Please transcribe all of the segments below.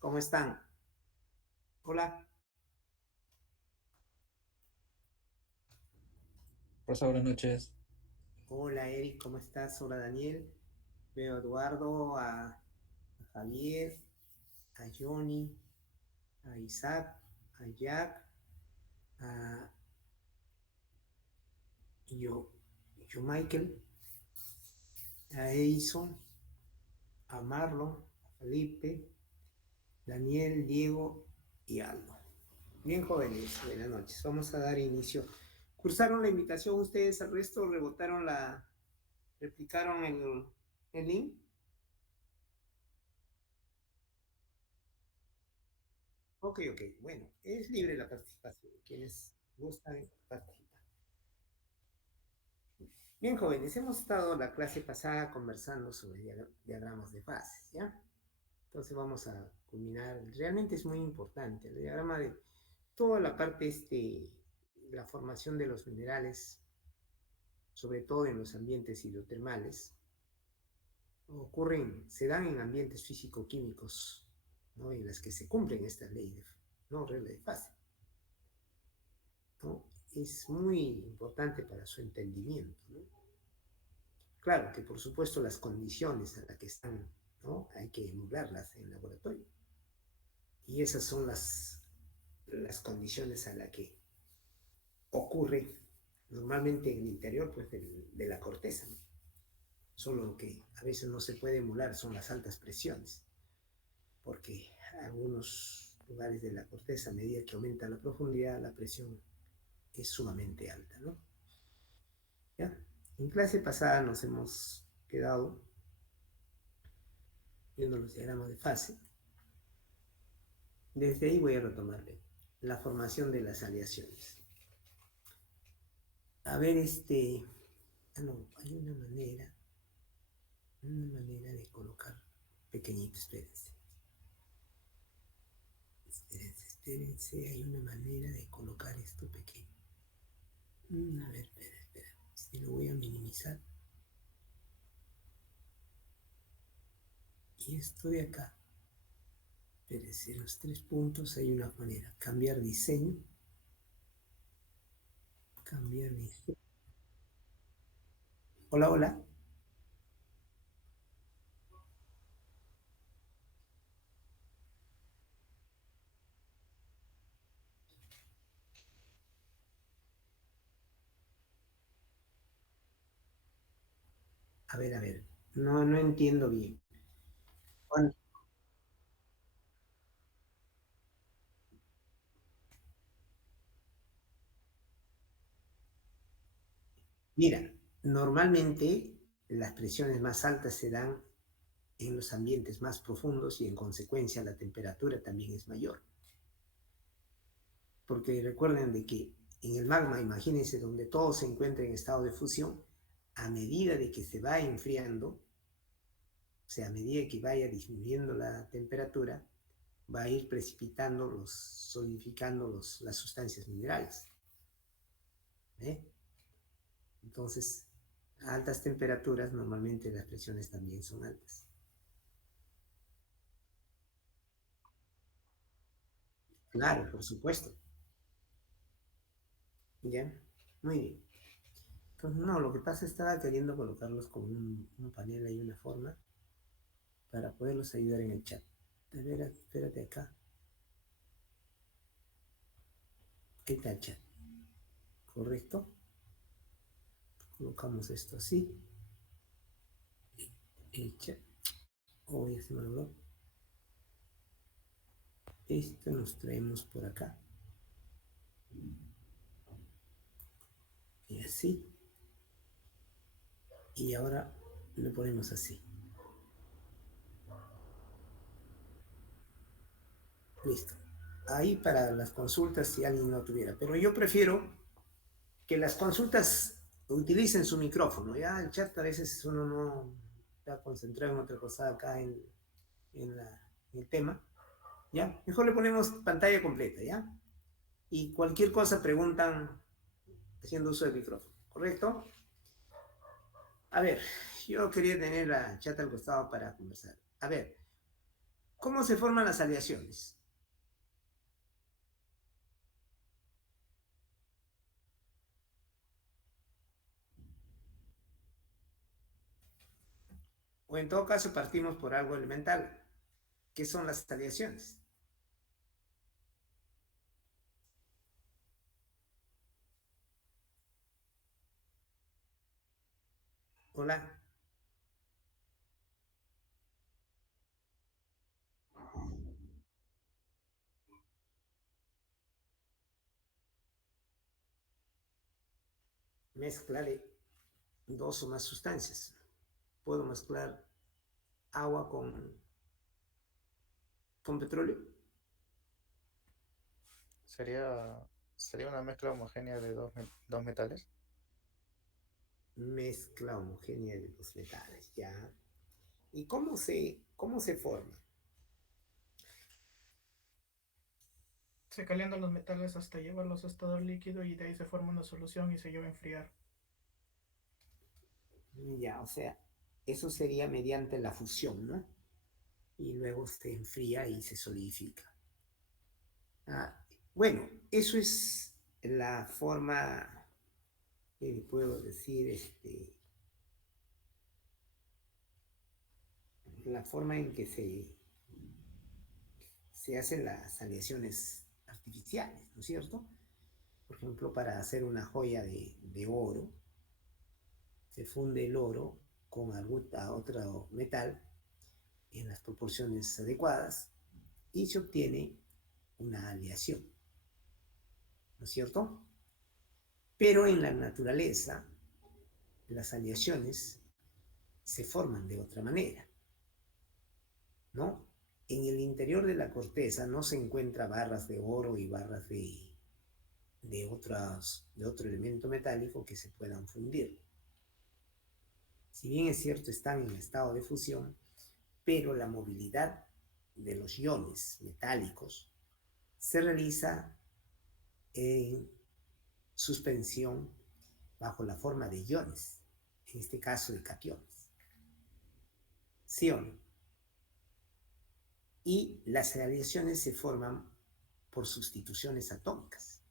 ¿Cómo están? Hola. Rosa, buenas noches. Hola, Eric, ¿cómo estás? Hola, Daniel. Veo a Eduardo, a Javier, a Johnny, a Isaac, a Jack, a yo, yo Michael, a Edison, a Marlon, a Felipe, Daniel, Diego y Aldo. Bien jóvenes, buenas noches. Vamos a dar inicio. ¿Cursaron la invitación ustedes al resto? ¿Replicaron el link? Ok, ok. Bueno, es libre la participación. Quienes gustan participar. Bien, jóvenes, hemos estado la clase pasada conversando sobre diagramas de fases, ¿ya? Entonces vamos a culminar. Realmente es muy importante el diagrama de toda la parte, la formación de los minerales, sobre todo en los ambientes hidrotermales, se dan en ambientes físico-químicos, ¿no? En las que se cumplen estas leyes, ¿no? Regla de fase. ¿No? Es muy importante para su entendimiento, ¿no? Claro que por supuesto las condiciones a las que están, ¿no? Hay que emularlas en laboratorio. Y esas son las condiciones a las que ocurre normalmente en el interior pues, de la corteza, ¿no? Solo que a veces no se puede emular son las altas presiones, porque algunos lugares de la corteza, a medida que aumenta la profundidad, la presión es sumamente alta, ¿no? ¿Ya? En clase pasada nos hemos quedado viendo los diagramas de fase. Desde ahí voy a retomarle la formación de las aleaciones. A ver, no, hay una manera de colocar, pequeñito, espérense, hay una manera de colocar esto pequeño. A ver, espera, si lo voy a minimizar. Y esto de acá, espérense, los 3 puntos, hay una manera, cambiar diseño. Hola, hola. A ver, no entiendo bien. Bueno, mira, normalmente las presiones más altas se dan en los ambientes más profundos y en consecuencia la temperatura también es mayor. Porque recuerden de que en el magma, imagínense, donde todo se encuentra en estado de fusión, a medida de que se va enfriando, o sea, a medida que vaya disminuyendo la temperatura, va a ir precipitando, solidificando las sustancias minerales. ¿Eh? Entonces, a altas temperaturas normalmente las presiones también son altas. Claro, por supuesto. ¿Ya? Muy bien. Entonces, no, lo que pasa es que estaba queriendo colocarlos con un panel y una forma para poderlos ayudar en el chat. A ver, espérate acá. Ahí está el chat. ¿Correcto? Colocamos esto así. El chat. Oh, ya se me logró. Esto nos traemos por acá. Y así. Y ahora lo ponemos así. Listo. Ahí para las consultas si alguien no tuviera. Pero yo prefiero que las consultas utilicen su micrófono. Ya el chat a veces uno no está concentrado en otra cosa acá en el tema. ¿Ya? Mejor le ponemos pantalla completa, ¿ya? Y cualquier cosa preguntan haciendo uso del micrófono, ¿correcto? A ver, yo quería tener la chat al costado para conversar. A ver, ¿Cómo se forman las aleaciones? O en todo caso partimos por algo elemental. ¿Qué son las aleaciones? Hola. Mezcla de dos o más sustancias. Puedo mezclar agua con petróleo. Sería una mezcla homogénea de dos metales. Mezcla homogénea de los metales, ya. ¿Y cómo se forma? Se calientan los metales hasta llevarlos a estado líquido y de ahí se forma una solución y se lleva a enfriar. Ya, o sea, eso sería mediante la fusión, ¿no? Y luego se enfría y se solidifica. Bueno, eso es la forma, que puedo decir, la forma en que se hacen las aleaciones artificiales, ¿no es cierto? Por ejemplo, para hacer una joya de oro, se funde el oro con otro metal en las proporciones adecuadas y se obtiene una aleación, ¿no es cierto? Pero en la naturaleza, las aleaciones se forman de otra manera, ¿no? En el interior de la corteza no se encuentra barras de oro y barras de otro elemento metálico que se puedan fundir. Si bien es cierto, están en estado de fusión, pero la movilidad de los iones metálicos se realiza en suspensión bajo la forma de iones, en este caso de cationes. ¿Sí o no? Y las aleaciones se forman por sustituciones atómicas,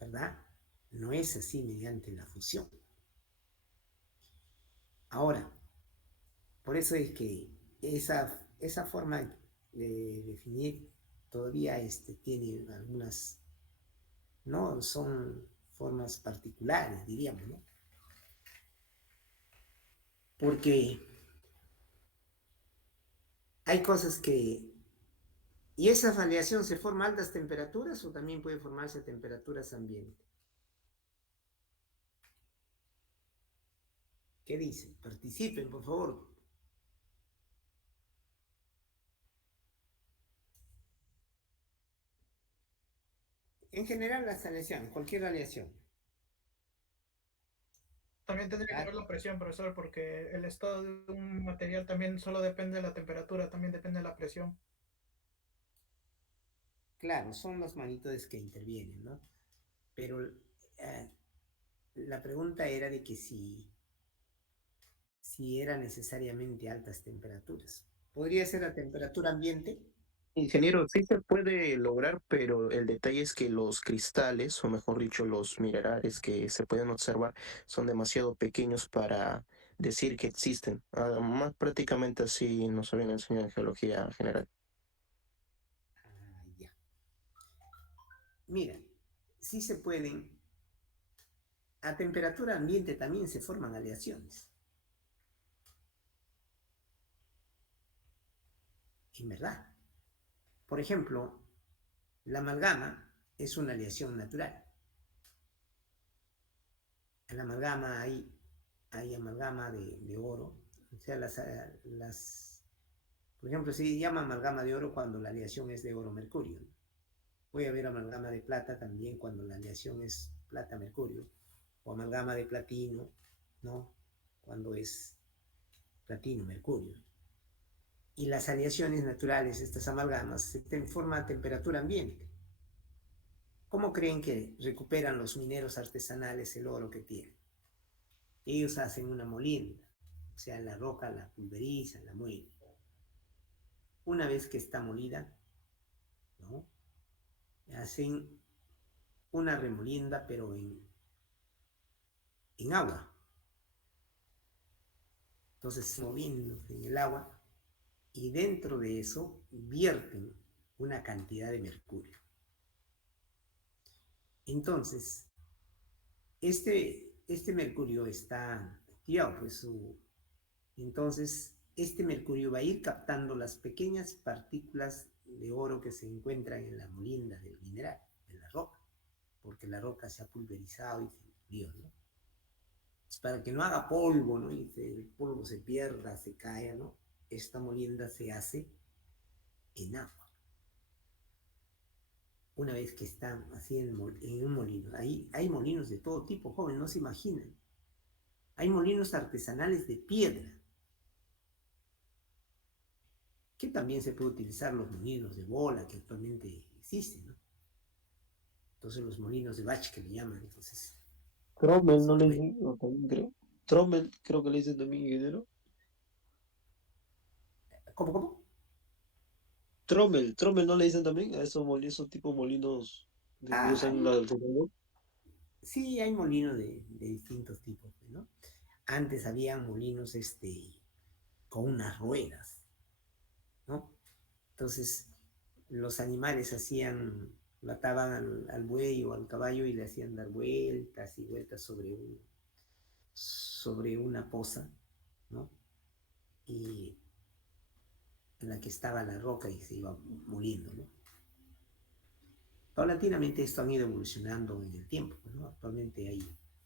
¿verdad? No es así mediante la fusión. Ahora, por eso es que esa forma de definir todavía tiene algunas, ¿no? Son formas particulares, diríamos, ¿no? Porque hay cosas que... ¿Y esa aleación se forma a altas temperaturas o también puede formarse a temperaturas ambiente? ¿Qué dicen? Participen, por favor. En general, las aleaciones, cualquier aleación. También tendría que ver la presión, profesor, porque el estado de un material también solo depende de la temperatura, también depende de la presión. Claro, son los manitores que intervienen, ¿no? Pero la pregunta era de que si era necesariamente altas temperaturas. ¿Podría ser a temperatura ambiente? Ingeniero, sí se puede lograr, pero el detalle es que los cristales, o mejor dicho, los minerales que se pueden observar, son demasiado pequeños para decir que existen. Más prácticamente así nos habían enseñado en geología general. Ya. Mira, sí se pueden. A temperatura ambiente también se forman aleaciones. En verdad. Por ejemplo, la amalgama es una aleación natural. En la amalgama hay amalgama de oro. O sea, por ejemplo, se llama amalgama de oro cuando la aleación es de oro-mercurio. Puede haber amalgama de plata también cuando la aleación es plata-mercurio. O amalgama de platino, ¿no? Cuando es platino-mercurio. Y las aleaciones naturales, estas amalgamas, se forman a temperatura ambiente. ¿Cómo creen que recuperan los mineros artesanales el oro que tienen? Ellos hacen una molienda. O sea, la roca la pulveriza, la muele. Una vez que está molida, ¿no? Hacen una remolienda, pero en agua. Entonces, moviéndose en el agua, y dentro de eso vierten una cantidad de mercurio. Entonces, este mercurio está activado, pues entonces este mercurio va a ir captando las pequeñas partículas de oro que se encuentran en la molienda del mineral, de la roca, porque la roca se ha pulverizado y se fundió, ¿no? Pues para que no haga polvo, ¿no? Y el polvo se pierda, se caiga, ¿no? Esta molienda se hace en agua. Una vez que están así en un molino, ahí hay molinos de todo tipo, joven, no se imaginan. Hay molinos artesanales de piedra, que también se puede utilizar los molinos de bola que actualmente existen, ¿no? Entonces los molinos de Bach que le llaman, entonces. Trommel no le dicen, no, también creo. Trommel creo que le dicen también ingeniero. ¿Cómo? Trommel no le dicen también a esos tipos molinos de que Ah, usan la alrededor. sí, hay molinos de distintos tipos, ¿no? Antes había molinos con unas ruedas, ¿no? Entonces los animales lo ataban al buey o al caballo y le hacían dar vueltas y vueltas sobre una poza, ¿no? Y en la que estaba la roca y se iba moliendo, ¿no? Paulatinamente esto han ido evolucionando en el tiempo, ¿no? Actualmente hay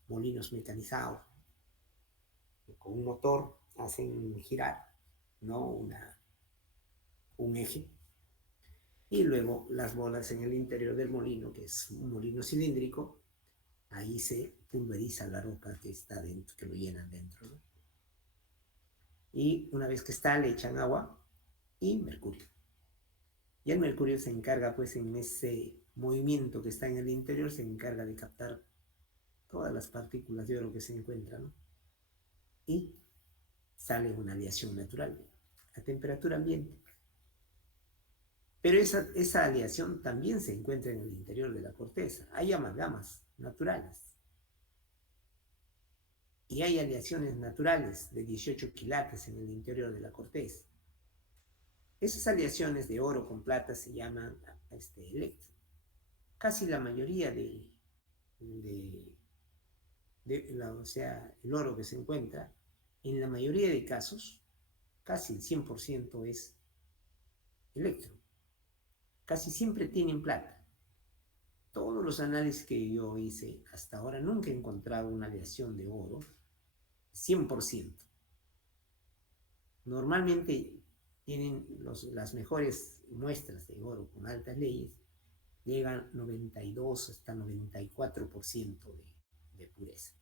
molinos mecanizados que con un motor hacen girar, ¿no? Un eje, y luego las bolas en el interior del molino, que es un molino cilíndrico, ahí se pulveriza la roca que está dentro, que lo llenan dentro, ¿no? Y una vez que está, le echan agua y mercurio. Y el mercurio se encarga, pues, en ese movimiento que está en el interior, se encarga de captar todas las partículas de oro que se encuentran, ¿no? Y sale una aleación natural a temperatura ambiente. Pero esa aleación también se encuentra en el interior de la corteza. Hay amalgamas naturales. Y hay aleaciones naturales de 18 quilates en el interior de la corteza. Esas aleaciones de oro con plata se llaman electro. Casi la mayoría o sea, el oro que se encuentra, en la mayoría de casos, casi el 100% es electro. Casi siempre tienen plata. Todos los análisis que yo hice hasta ahora nunca he encontrado una aleación de oro 100%. Normalmente tienen las mejores muestras de oro con altas leyes, llegan 92 hasta 94% de pureza.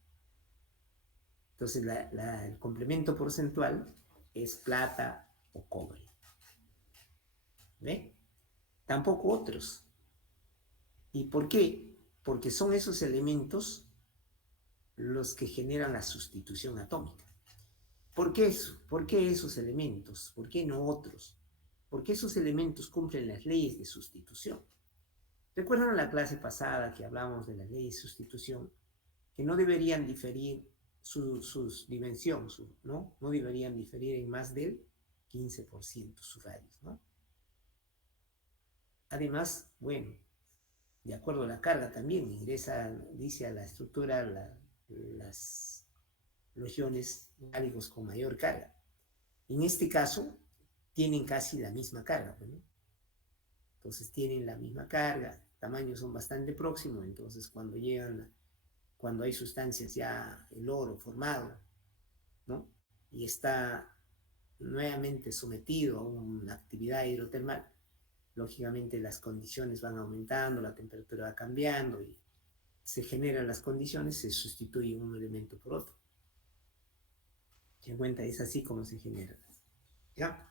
Entonces el complemento porcentual es plata o cobre. ¿Ve? Tampoco otros. ¿Y por qué? Porque son esos elementos los que generan la sustitución atómica. ¿Por qué eso? ¿Por qué esos elementos? ¿Por qué no otros? Porque esos elementos cumplen las leyes de sustitución. ¿Recuerdan la clase pasada que hablamos de las leyes de sustitución? Que no deberían diferir sus dimensiones, ¿no? No deberían diferir en más del 15% sus radios, ¿no? Además, bueno, de acuerdo a la carga también dice a la estructura los iones metálicos con mayor carga. En este caso, tienen casi la misma carga, ¿no? Entonces tienen la misma carga, tamaños son bastante próximos, entonces cuando hay sustancias ya, el oro formado, ¿no? Y está nuevamente sometido a una actividad hidrotermal, lógicamente las condiciones van aumentando, la temperatura va cambiando y se generan las condiciones, se sustituye un elemento por otro. ¿Se cuenta? Es así como se generan. ¿Ya?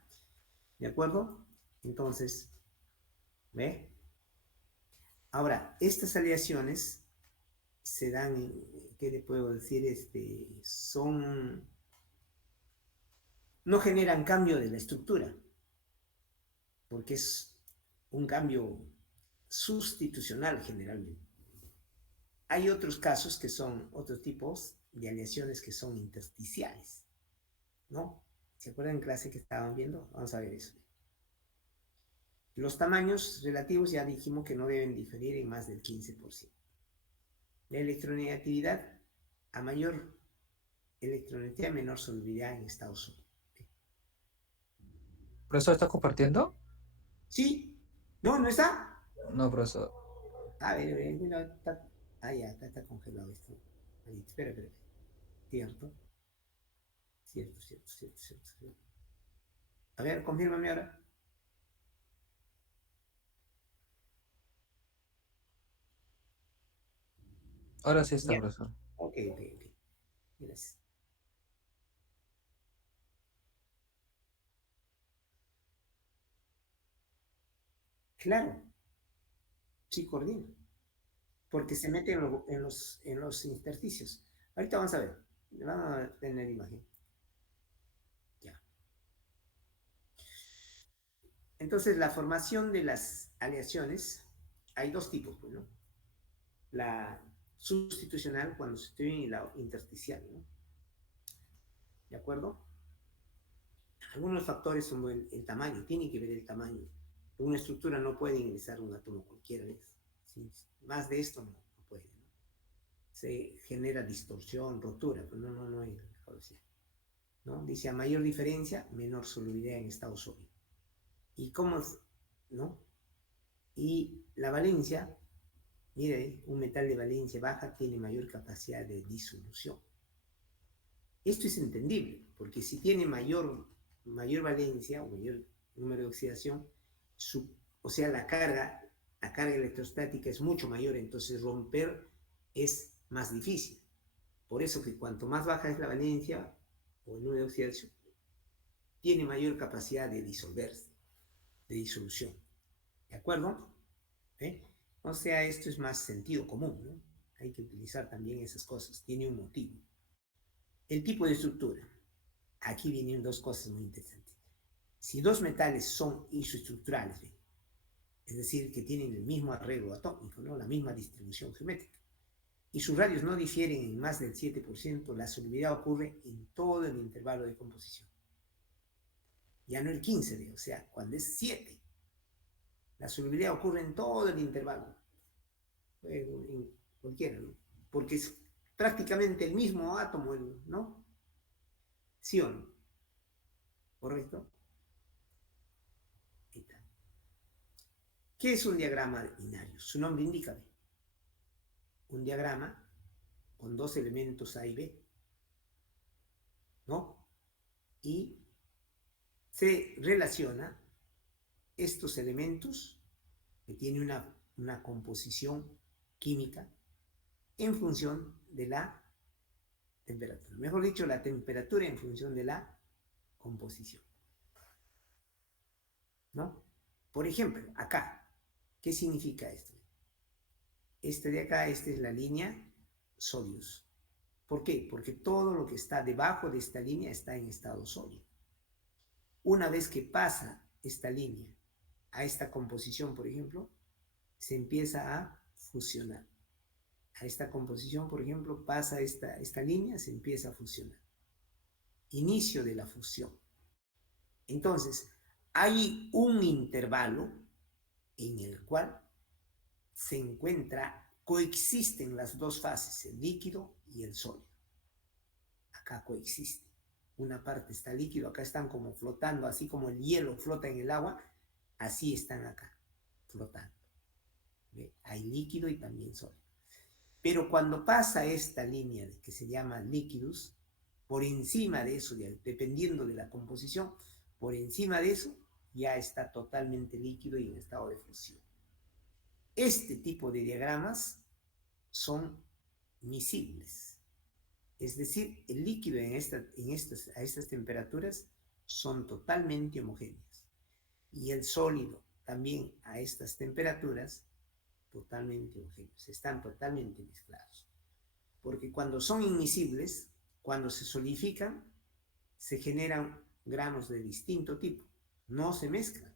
¿De acuerdo? Entonces, ¿ve? Ahora, estas aleaciones se dan, ¿qué le puedo decir? Son no generan cambio de la estructura, porque es un cambio sustitucional generalmente. Hay otros casos que son otros tipos de aleaciones que son intersticiales, ¿no? ¿Se acuerdan en clase que estaban viendo? Vamos a ver eso. Los tamaños relativos ya dijimos que no deben diferir en más del 15%. La electronegatividad, a mayor electronegatividad, menor solubilidad en estado sólido. ¿Profesor está compartiendo? ¿Sí? ¿No? ¿No está? No, profesor. A ver, mira, está... Ah, ya, está congelado esto. Ahí, espera. ¿Cierto? Cierto. A ver, confírmame ahora. Ahora sí está, Ya. profesor. Ok. Gracias. Claro, sí coordina, porque se mete en los intersticios. Ahorita vamos a ver, vamos a tener imagen. Ya. Entonces, la formación de las aleaciones, hay dos tipos, pues, ¿no? La sustitucional cuando se estudia y la intersticial, ¿no? ¿De acuerdo? Algunos factores son el tamaño, tiene que ver el tamaño. Una estructura no puede ingresar un átomo cualquiera vez. ¿Sí? Más de esto no puede, ¿no? Se genera distorsión, rotura, pero no hay capacidad, ¿no? Dice, a mayor diferencia, menor solubilidad en estado sólido. ¿Y cómo es? ¿No? Y la valencia, mire, un metal de valencia baja tiene mayor capacidad de disolución. Esto es entendible, porque si tiene mayor valencia o mayor número de oxidación, o sea, la carga electrostática es mucho mayor, entonces romper es más difícil. Por eso que cuanto más baja es la valencia o el número de oxidación, tiene mayor capacidad de disolverse, de disolución. ¿De acuerdo? O sea, esto es más sentido común, ¿no? Hay que utilizar también esas cosas, tiene un motivo. El tipo de estructura. Aquí vienen dos cosas muy interesantes. Si dos metales son isoestructurales, ¿ve? Es decir, que tienen el mismo arreglo atómico, ¿no? La misma distribución geométrica, y sus radios no difieren en más del 7%, la solubilidad ocurre en todo el intervalo de composición. Ya no el 15, o sea, cuando es 7, la solubilidad ocurre en todo el intervalo, en cualquiera, ¿no? Porque es prácticamente el mismo átomo, ¿no? ¿Sí o no? ¿Correcto? Ahí está. ¿Qué es un diagrama binario? Su nombre indica, ¿ve? Un diagrama con dos elementos A y B, ¿no? Y se relaciona estos elementos que tienen una composición química en función de la temperatura. Mejor dicho, la temperatura en función de la composición, ¿no? Por ejemplo, acá, ¿qué significa esto? Este de acá, esta es la línea sólidos. ¿Por qué? Porque todo lo que está debajo de esta línea está en estado sólido. Una vez que pasa esta línea a esta composición, por ejemplo, se empieza a fusionar. A esta composición, por ejemplo, pasa esta línea, se empieza a fusionar. Inicio de la fusión. Entonces, hay un intervalo en el cual coexisten las dos fases, el líquido y el sólido. Acá coexisten. Una parte está líquido, acá están como flotando, así como el hielo flota en el agua, así están acá, flotando. ¿Ve? Hay líquido y también sólido. Pero cuando pasa esta línea que se llama líquidos, por encima de eso, dependiendo de la composición, por encima de eso ya está totalmente líquido y en estado de fusión. Este tipo de diagramas son miscibles. Es decir, el líquido a estas temperaturas son totalmente homogéneos. Y el sólido también a estas temperaturas totalmente homogéneos. Están totalmente mezclados. Porque cuando son inmiscibles, cuando se solidifican, se genera granos de distinto tipo, no se mezclan.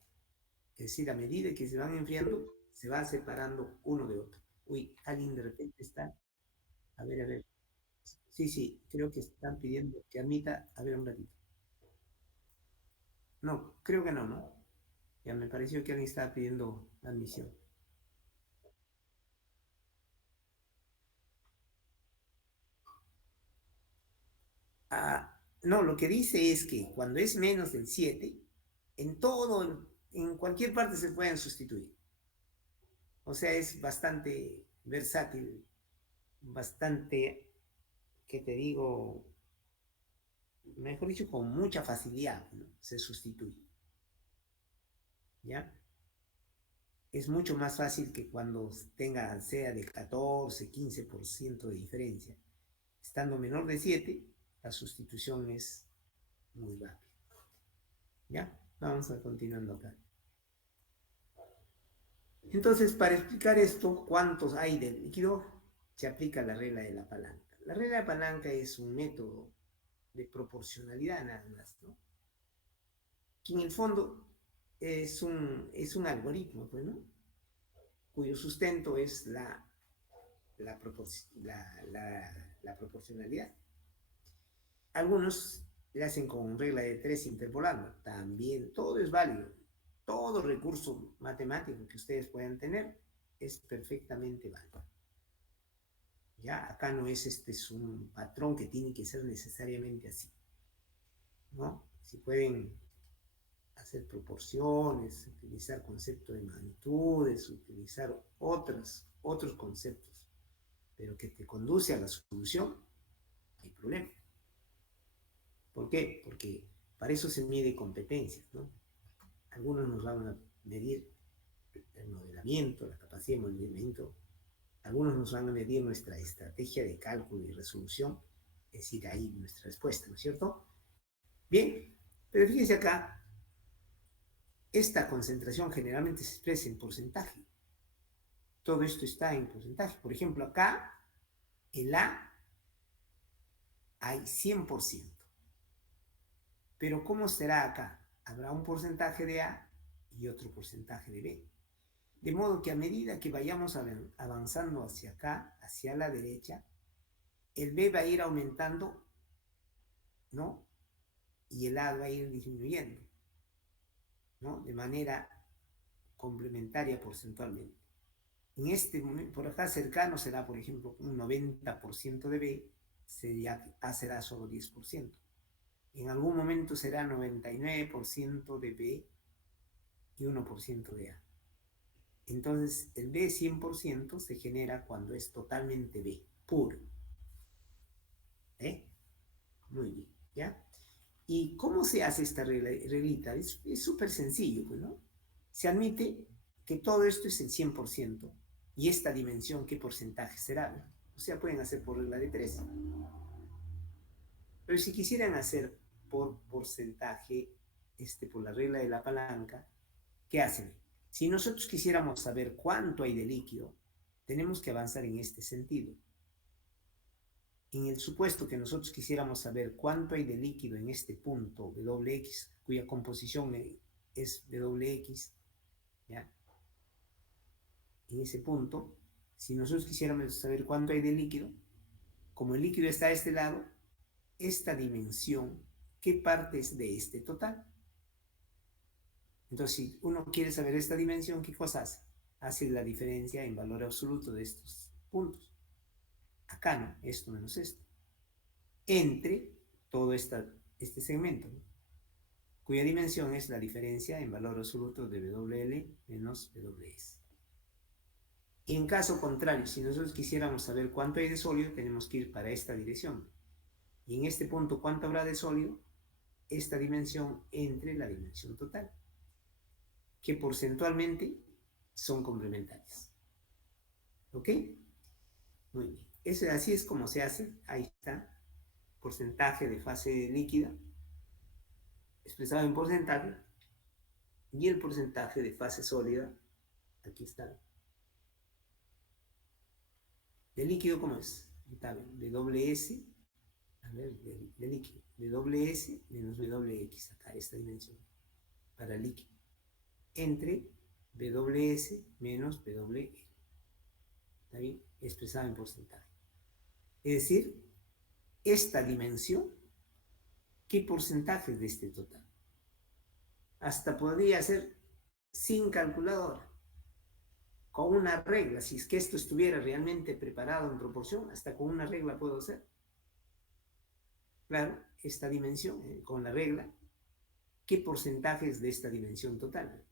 Es decir, a medida que se van enfriando, se va separando uno de otro. Uy, alguien de repente está. A ver, a ver. Sí, sí, creo que están pidiendo que admita. A ver, un ratito. No, creo que no, ¿no? Ya me pareció que alguien estaba pidiendo la admisión. No, lo que dice es que cuando es menos del 7, en todo, en cualquier parte se pueden sustituir. O sea, es bastante versátil, bastante, ¿qué te digo? Mejor dicho, con mucha facilidad, ¿no? Se sustituye. ¿Ya? Es mucho más fácil que cuando sea de 14, 15% de diferencia. Estando menor de 7, la sustitución es muy rápida. ¿Ya? Vamos a continuando acá. Entonces, para explicar esto, ¿cuántos hay del líquido? Se aplica la regla de la palanca. La regla de la palanca es un método de proporcionalidad nada más, ¿no? Que en el fondo es un algoritmo, pues, ¿no? Cuyo sustento es la proporcionalidad. Algunos le hacen con regla de 3 interpolando. También todo es válido. Todo recurso matemático que ustedes puedan tener es perfectamente válido. Ya, acá no es un patrón que tiene que ser necesariamente así, ¿no? Si pueden hacer proporciones, utilizar concepto de magnitudes, utilizar otros conceptos, pero que te conduce a la solución, no hay problema. ¿Por qué? Porque para eso se mide competencias, ¿no? Algunos nos van a medir el modelamiento, la capacidad de modelamiento. Algunos nos van a medir nuestra estrategia de cálculo y resolución, es decir, ahí nuestra respuesta, ¿no es cierto? Bien, pero fíjense acá, esta concentración generalmente se expresa en porcentaje. Todo esto está en porcentaje. Por ejemplo, acá, el A hay 100%. Pero ¿cómo será acá? Habrá un porcentaje de A y otro porcentaje de B. De modo que a medida que vayamos avanzando hacia acá, hacia la derecha, el B va a ir aumentando, ¿no? Y el A va a ir disminuyendo, ¿no? De manera complementaria porcentualmente. En este momento, por acá cercano será, por ejemplo, un 90% de B, A será solo 10%. En algún momento será 99% de B y 1% de A. Entonces, el B 100% se genera cuando es totalmente B, puro. Muy bien, ¿ya? ¿Y cómo se hace esta reglita? Es súper sencillo, pues, ¿no? Se admite que todo esto es el 100% y esta dimensión, ¿qué porcentaje será? O sea, pueden hacer por regla de 3. Pero si quisieran hacer por porcentaje, por la regla de la palanca, ¿qué hacen? Si nosotros quisiéramos saber cuánto hay de líquido, tenemos que avanzar en este sentido. En el supuesto que nosotros quisiéramos saber cuánto hay de líquido en este punto WX, cuya composición es WX, ¿ya? En ese punto, si nosotros quisiéramos saber cuánto hay de líquido, como el líquido está a este lado, esta dimensión, ¿qué parte es de este total? Entonces, si uno quiere saber esta dimensión, ¿qué cosa hace? Hace la diferencia en valor absoluto de estos puntos. Acá no, esto menos esto. Entre todo este segmento, ¿no? Cuya dimensión es la diferencia en valor absoluto de WL menos WS. Y en caso contrario, si nosotros quisiéramos saber cuánto hay de sólido, tenemos que ir para esta dirección. Y en este punto, ¿cuánto habrá de sólido? Esta dimensión entre la dimensión total, que porcentualmente son complementarias. ¿Ok? Muy bien. Así es como se hace. Ahí está. Porcentaje de fase líquida, expresado en porcentaje, y el porcentaje de fase sólida, aquí está. De líquido, ¿cómo es? De WS, a ver, de líquido, WS menos WX, acá esta dimensión, para líquido, entre WS menos WL, ¿está bien? Expresado en porcentaje. Es decir, esta dimensión, ¿qué porcentaje de este total? Hasta podría ser sin calculadora, con una regla, si es que esto estuviera realmente preparado en proporción, hasta con una regla puedo hacer. Claro, esta dimensión, con la regla, ¿qué porcentaje es de esta dimensión total?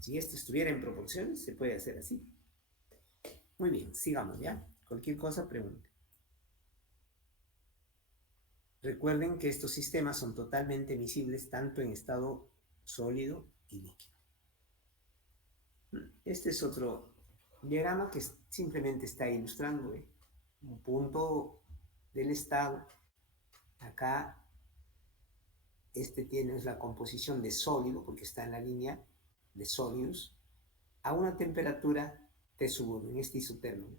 Si esto estuviera en proporciones, se puede hacer así. Muy bien, sigamos ya. Cualquier cosa, pregunte. Recuerden que estos sistemas son totalmente visibles tanto en estado sólido y líquido. Este es otro diagrama que simplemente está ilustrando un punto del estado. Acá, tiene la composición de sólido, porque está en la línea de sólidos, a una temperatura T sub 1, en este isotermo.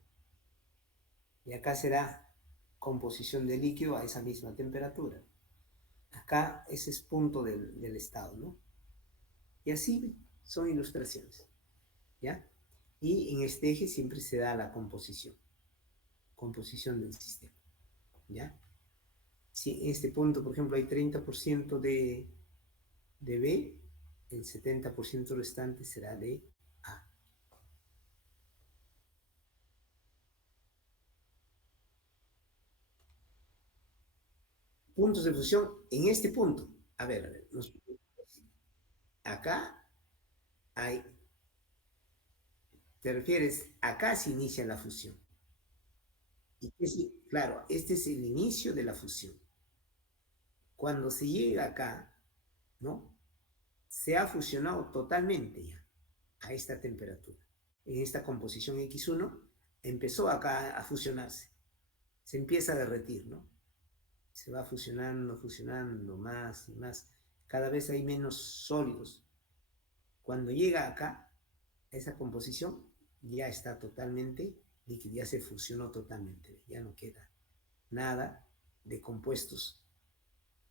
Y acá será composición de líquido a esa misma temperatura. Acá ese es punto del estado, ¿no? Y así son ilustraciones, ¿ya? Y en este eje siempre se da la composición del sistema, ¿ya? Si en este punto, por ejemplo, hay 30% de B, el 70% restante será de A. Puntos de fusión en este punto. A ver, acá hay, te refieres, acá se inicia la fusión. Y claro, este es el inicio de la fusión. Cuando se llega acá, ¿no? Se ha fusionado totalmente ya a esta temperatura. En esta composición X1 empezó acá a fusionarse. Se empieza a derretir, ¿no? Se va fusionando más y más. Cada vez hay menos sólidos. Cuando llega acá, esa composición ya está totalmente líquida, ya se fusionó totalmente. Ya no queda nada de compuestos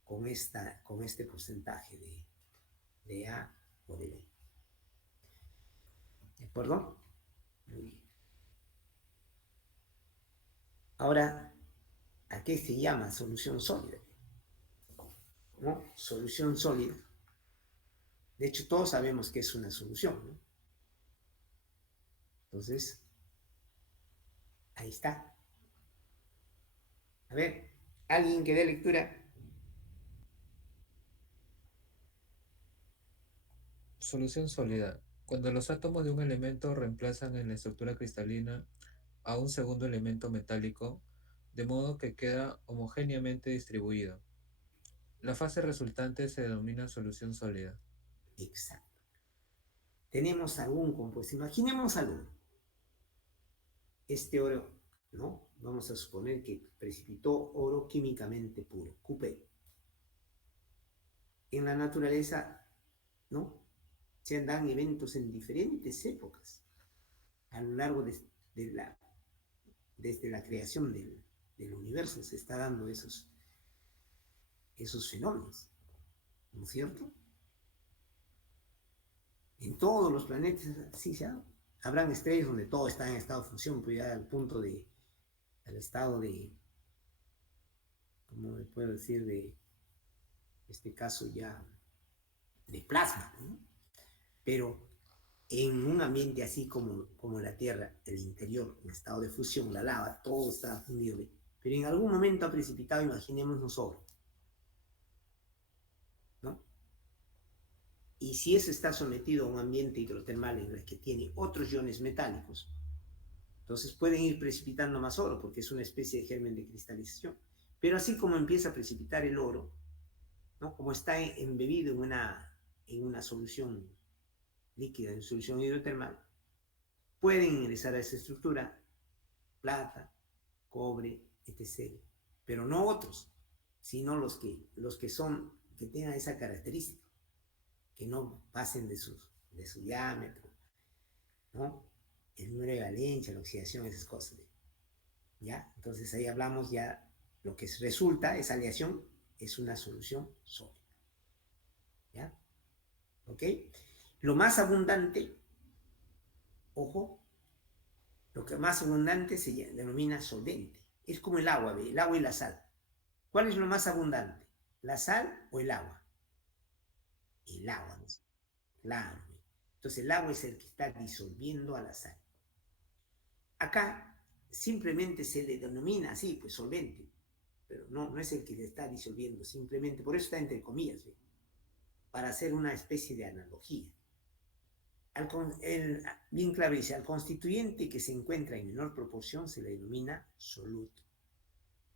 con este porcentaje de A o de B. ¿De acuerdo? Muy bien. Ahora, ¿a qué se llama solución sólida? ¿No? Solución sólida. De hecho, todos sabemos que es una solución, ¿no? Entonces, ahí está. A ver, ¿alguien que dé lectura? Solución sólida. Cuando los átomos de un elemento reemplazan en la estructura cristalina a un segundo elemento metálico, de modo que queda homogéneamente distribuido. La fase resultante se denomina solución sólida. Exacto. Tenemos algún compuesto. Imaginemos algo. Este oro, ¿no? Vamos a suponer que precipitó oro químicamente puro, Qp. En la naturaleza, ¿no? Se dan eventos en diferentes épocas a lo largo desde la creación del universo se está dando esos fenómenos, ¿no es cierto? En todos los planetas sí se ha dado. Habrán estrellas donde todo está en estado de fusión, pues ya al punto al estado de, ¿cómo puedo decir? De este caso ya de plasma, ¿no? Pero en un ambiente así como la Tierra, el interior, en estado de fusión, la lava, todo está fundido, ¿ve? Pero en algún momento ha precipitado, imaginemos nosotros, ¿no? Y si eso está sometido a un ambiente hidrotermal en el que tiene otros iones metálicos, entonces pueden ir precipitando más oro, porque es una especie de germen de cristalización. Pero así como empieza a precipitar el oro, ¿no? Como está embebido en una solución líquida, en solución hidrotermal, pueden ingresar a esa estructura plata, cobre, etc. Pero no otros, sino los que tengan esa característica, que no pasen de su diámetro, ¿no? El número de valencia, la oxidación, esas cosas, ¿Ya? Entonces ahí hablamos ya lo que resulta, esa aleación es una solución sólida. ¿Ya? ¿Ok? Lo más abundante, ojo, lo que más abundante se denomina solvente. Es como el agua, ¿ve? El agua y la sal. ¿Cuál es lo más abundante? ¿La sal o el agua? El agua, ¿no? Claro. ¿Ve? Entonces el agua es el que está disolviendo a la sal. Acá simplemente se le denomina así, pues solvente, pero no es el que le está disolviendo, simplemente, por eso está entre comillas, ¿ve? Para hacer una especie de analogía. Bien claro dice, al constituyente que se encuentra en menor proporción se le denomina soluto,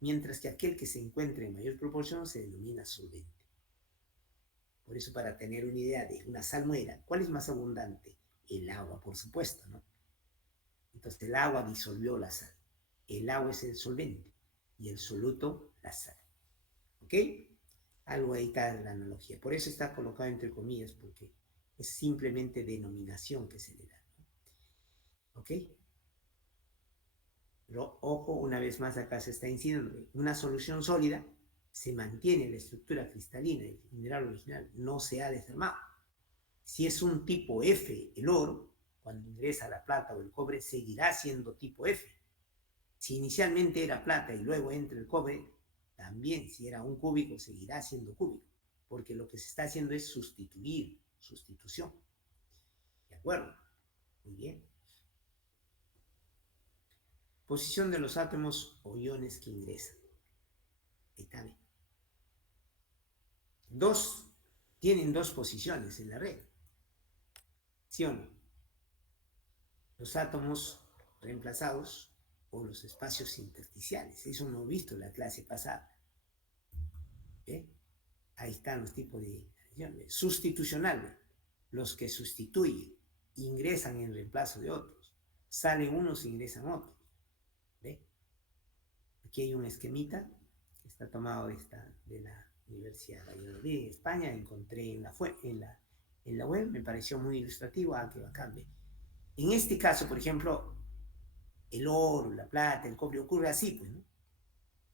mientras que aquel que se encuentra en mayor proporción se denomina solvente. Por eso, para tener una idea de una salmuera, ¿cuál es más abundante? El agua, por supuesto, ¿no? Entonces el agua disolvió la sal. El agua es el solvente y el soluto la sal. ¿Ok? Algo ahí está la analogía. Por eso está colocado entre comillas, porque es simplemente denominación que se le da. ¿Ok? Pero ojo, una vez más acá se está insinuando, una solución sólida se mantiene la estructura cristalina, el mineral original no se ha deformado. Si es un tipo F, el oro, cuando ingresa la plata o el cobre, seguirá siendo tipo F. Si inicialmente era plata y luego entra el cobre, también si era un cúbico, seguirá siendo cúbico, porque lo que se está haciendo es sustitución. ¿De acuerdo? Muy bien. Posición de los átomos o iones que ingresan. Ahí está bien. Tienen dos posiciones en la red. ¿Sí o no? Los átomos reemplazados o los espacios intersticiales. Eso no he visto en la clase pasada. ¿Eh? Ahí están los tipos de sustitucional. Los que sustituyen, ingresan en reemplazo de otros. Salen unos, ingresan otros. ¿Ve? Aquí hay un esquemita que está tomado de la Universidad de Valladolid, en España. Encontré en la web, me pareció muy ilustrativo. Que bacán, ¿ve? En este caso, por ejemplo, el oro, la plata, el cobre, ocurre así, pues, ¿no?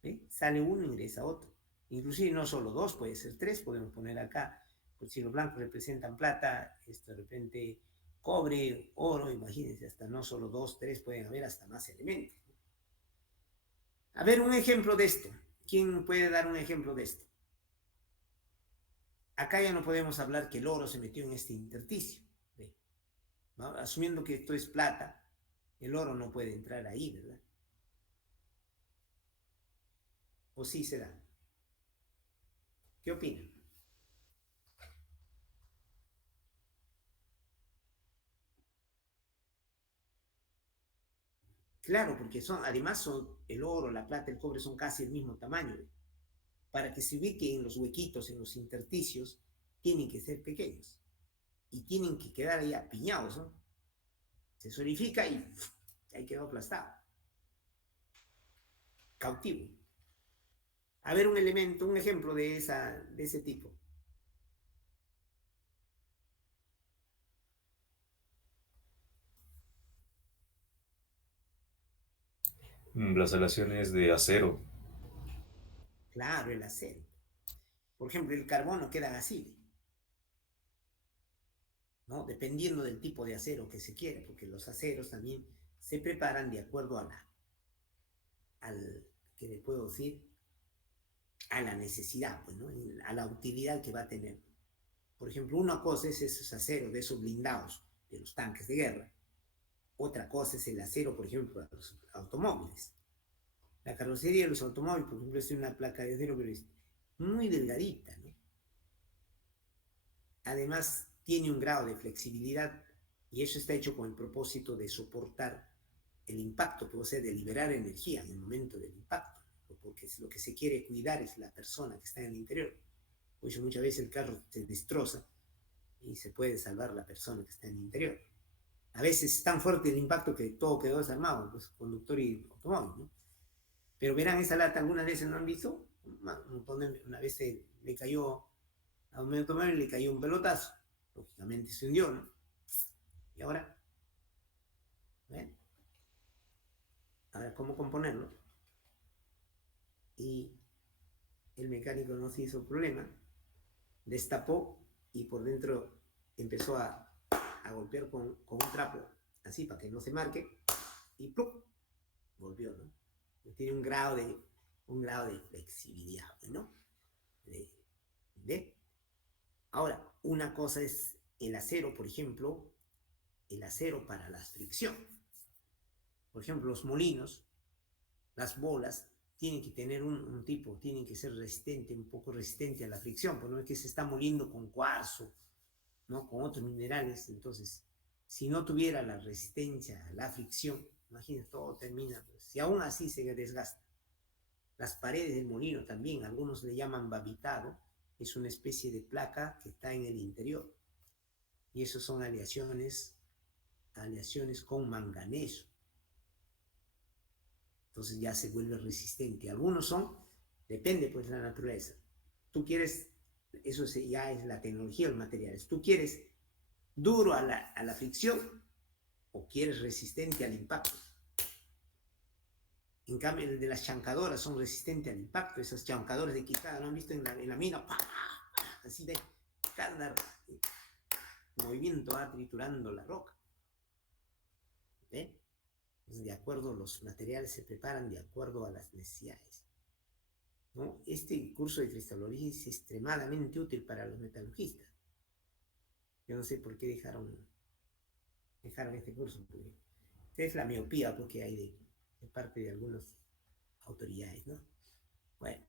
¿Ve? Sale uno, ingresa otro. Inclusive no solo dos, puede ser tres, podemos poner acá, pues si los blancos representan plata, de repente cobre, oro, imagínense, hasta no solo dos, tres, pueden haber hasta más elementos. A ver, un ejemplo de esto. ¿Quién puede dar un ejemplo de esto? Acá ya no podemos hablar que el oro se metió en este intersticio. ¿Ve? ¿No? Asumiendo que esto es plata, el oro no puede entrar ahí, ¿verdad? ¿O sí será? ¿Qué opinan? Claro, porque además el oro, la plata, el cobre son casi el mismo tamaño. Para que se ubique en los huequitos, en los intersticios, tienen que ser pequeños. Y tienen que quedar ahí apiñados, ¿no? Se solidifica y ahí quedó aplastado. Cautivo. A ver, un ejemplo de ese tipo. Las aleaciones de acero. Claro, el acero. Por ejemplo, el carbono queda así, ¿no? Dependiendo del tipo de acero que se quiera, porque los aceros también se preparan de acuerdo ¿qué le puedo decir? A la necesidad, pues, ¿no? A la utilidad que va a tener. Por ejemplo, una cosa es esos aceros de esos blindados de los tanques de guerra. Otra cosa es el acero, por ejemplo, de los automóviles. La carrocería de los automóviles, por ejemplo, es una placa de acero, pero es muy delgadita, ¿no? Además, tiene un grado de flexibilidad y eso está hecho con el propósito de soportar el impacto, o sea, de liberar energía en el momento del impacto, porque lo que se quiere cuidar es la persona que está en el interior. Por eso muchas veces el carro se destroza y se puede salvar la persona que está en el interior. A veces es tan fuerte el impacto que todo quedó desarmado, pues conductor y automóvil, ¿no? Pero verán, esa lata algunas veces no han visto, una vez le cayó a un automóvil, le cayó un pelotazo, lógicamente se hundió, ¿no? Y ahora, ¿ven? A ver, ¿cómo componerlo? y el mecánico no se hizo problema, destapó y por dentro empezó a golpear con un trapo, así para que no se marque, y ¡plum! Volvió, ¿no? Tiene un grado de flexibilidad, ¿no? ¿Ve? Ahora, una cosa es el acero, por ejemplo, el acero para la fricción. Por ejemplo, los molinos, las bolas, tienen que tener un tipo, tienen que ser resistente, un poco resistente a la fricción, porque no es que se está moliendo con cuarzo, ¿no? Con otros minerales. Entonces, si no tuviera la resistencia a la fricción, imagínate, todo termina, pues, si aún así se desgasta. Las paredes del molino también, algunos le llaman babitado, es una especie de placa que está en el interior. Y eso son aleaciones con manganeso. Entonces ya se vuelve resistente. Algunos son, depende pues de la naturaleza. Tú quieres, eso ya es la tecnología, los materiales. Tú quieres duro a la fricción o quieres resistente al impacto. En cambio, el de las chancadoras son resistentes al impacto. Esas chancadoras de quijada, ¿no han visto en la mina? ¡Pah! Así de cada movimiento va triturando la roca. ¿Ve? Entonces, de acuerdo, los materiales se preparan de acuerdo a las necesidades, ¿no? Este curso de cristalología es extremadamente útil para los metalurgistas. Yo no sé por qué dejaron este curso. Es la miopía porque hay de parte de algunas autoridades, ¿no? Bueno,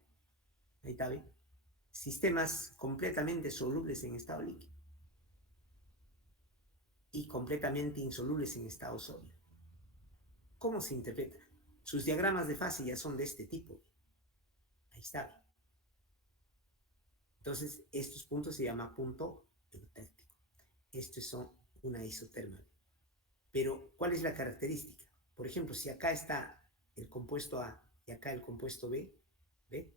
ahí está, ¿ve? Sistemas completamente solubles en estado líquido y completamente insolubles en estado sólido. ¿Cómo se interpreta? Sus diagramas de fase ya son de este tipo. Ahí está, ¿ve? Entonces, estos puntos se llaman punto eutáctico. Estos son una isoterma. Pero, ¿cuál es la característica? Por ejemplo, si acá está el compuesto A y acá el compuesto B, ¿ve?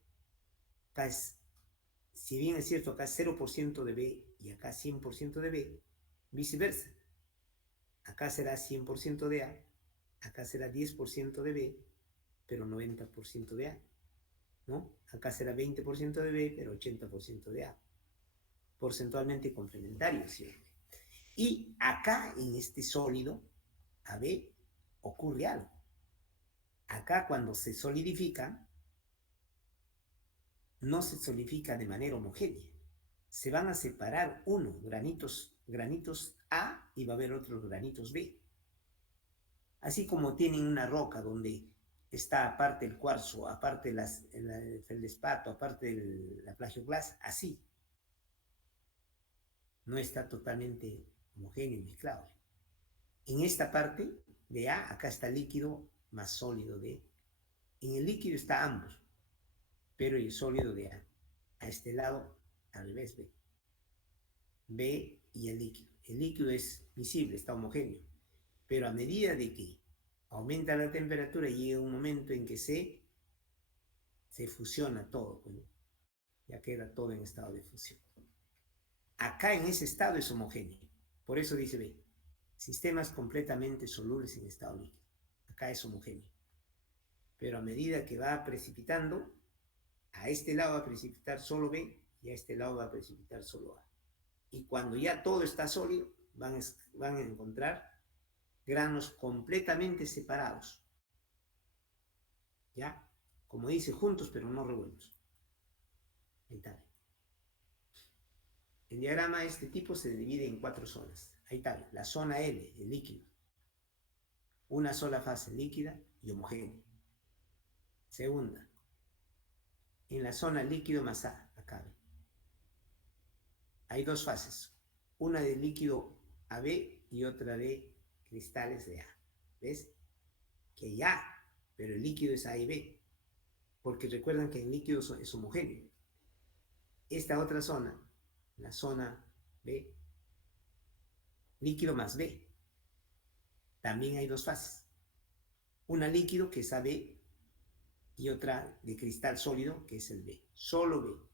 Acá es, si bien es cierto, acá es 0% de B y acá 100% de B, viceversa. Acá será 100% de A, acá será 10% de B, pero 90% de A, ¿no? Acá será 20% de B, pero 80% de A. Porcentualmente complementario siempre. Y acá, en este sólido, AB, ocurre algo. Acá, cuando se solidifica, no se solidifica de manera homogénea. Se van a separar granitos A, y va a haber otros granitos B. Así como tienen una roca donde está aparte el cuarzo, aparte el feldespato, aparte la plagioclasa, así. No está totalmente homogéneo y mezclado. En esta parte de A, acá está líquido más sólido de. En el líquido está ambos, pero el sólido de A. A este lado, al revés, B. B y el líquido. El líquido es visible, está homogéneo. Pero a medida de que aumenta la temperatura, llega un momento en que se fusiona todo, ¿no? Ya queda todo en estado de fusión. Acá en ese estado es homogéneo. Por eso dice B, sistemas completamente solubles en estado líquido. Acá es homogéneo. Pero a medida que va precipitando, a este lado va a precipitar solo B y a este lado va a precipitar solo A. Y cuando ya todo está sólido, van a encontrar granos completamente separados. ¿Ya? Como dice, juntos pero no revueltos. Ahí está. El diagrama de este tipo se divide en 4 zonas. Ahí está, la zona L, el líquido. Una sola fase líquida y homogénea. Segunda, en la zona líquido más A, acá. Hay 2 fases. Una de líquido AB y otra de cristales de A. ¿Ves? Que hay A, pero el líquido es A y B. Porque recuerdan que el líquido es homogéneo. Esta otra zona, la zona B, líquido más B. También hay 2 fases. Una líquido que es AB y otra de cristal sólido que es el B. Solo B.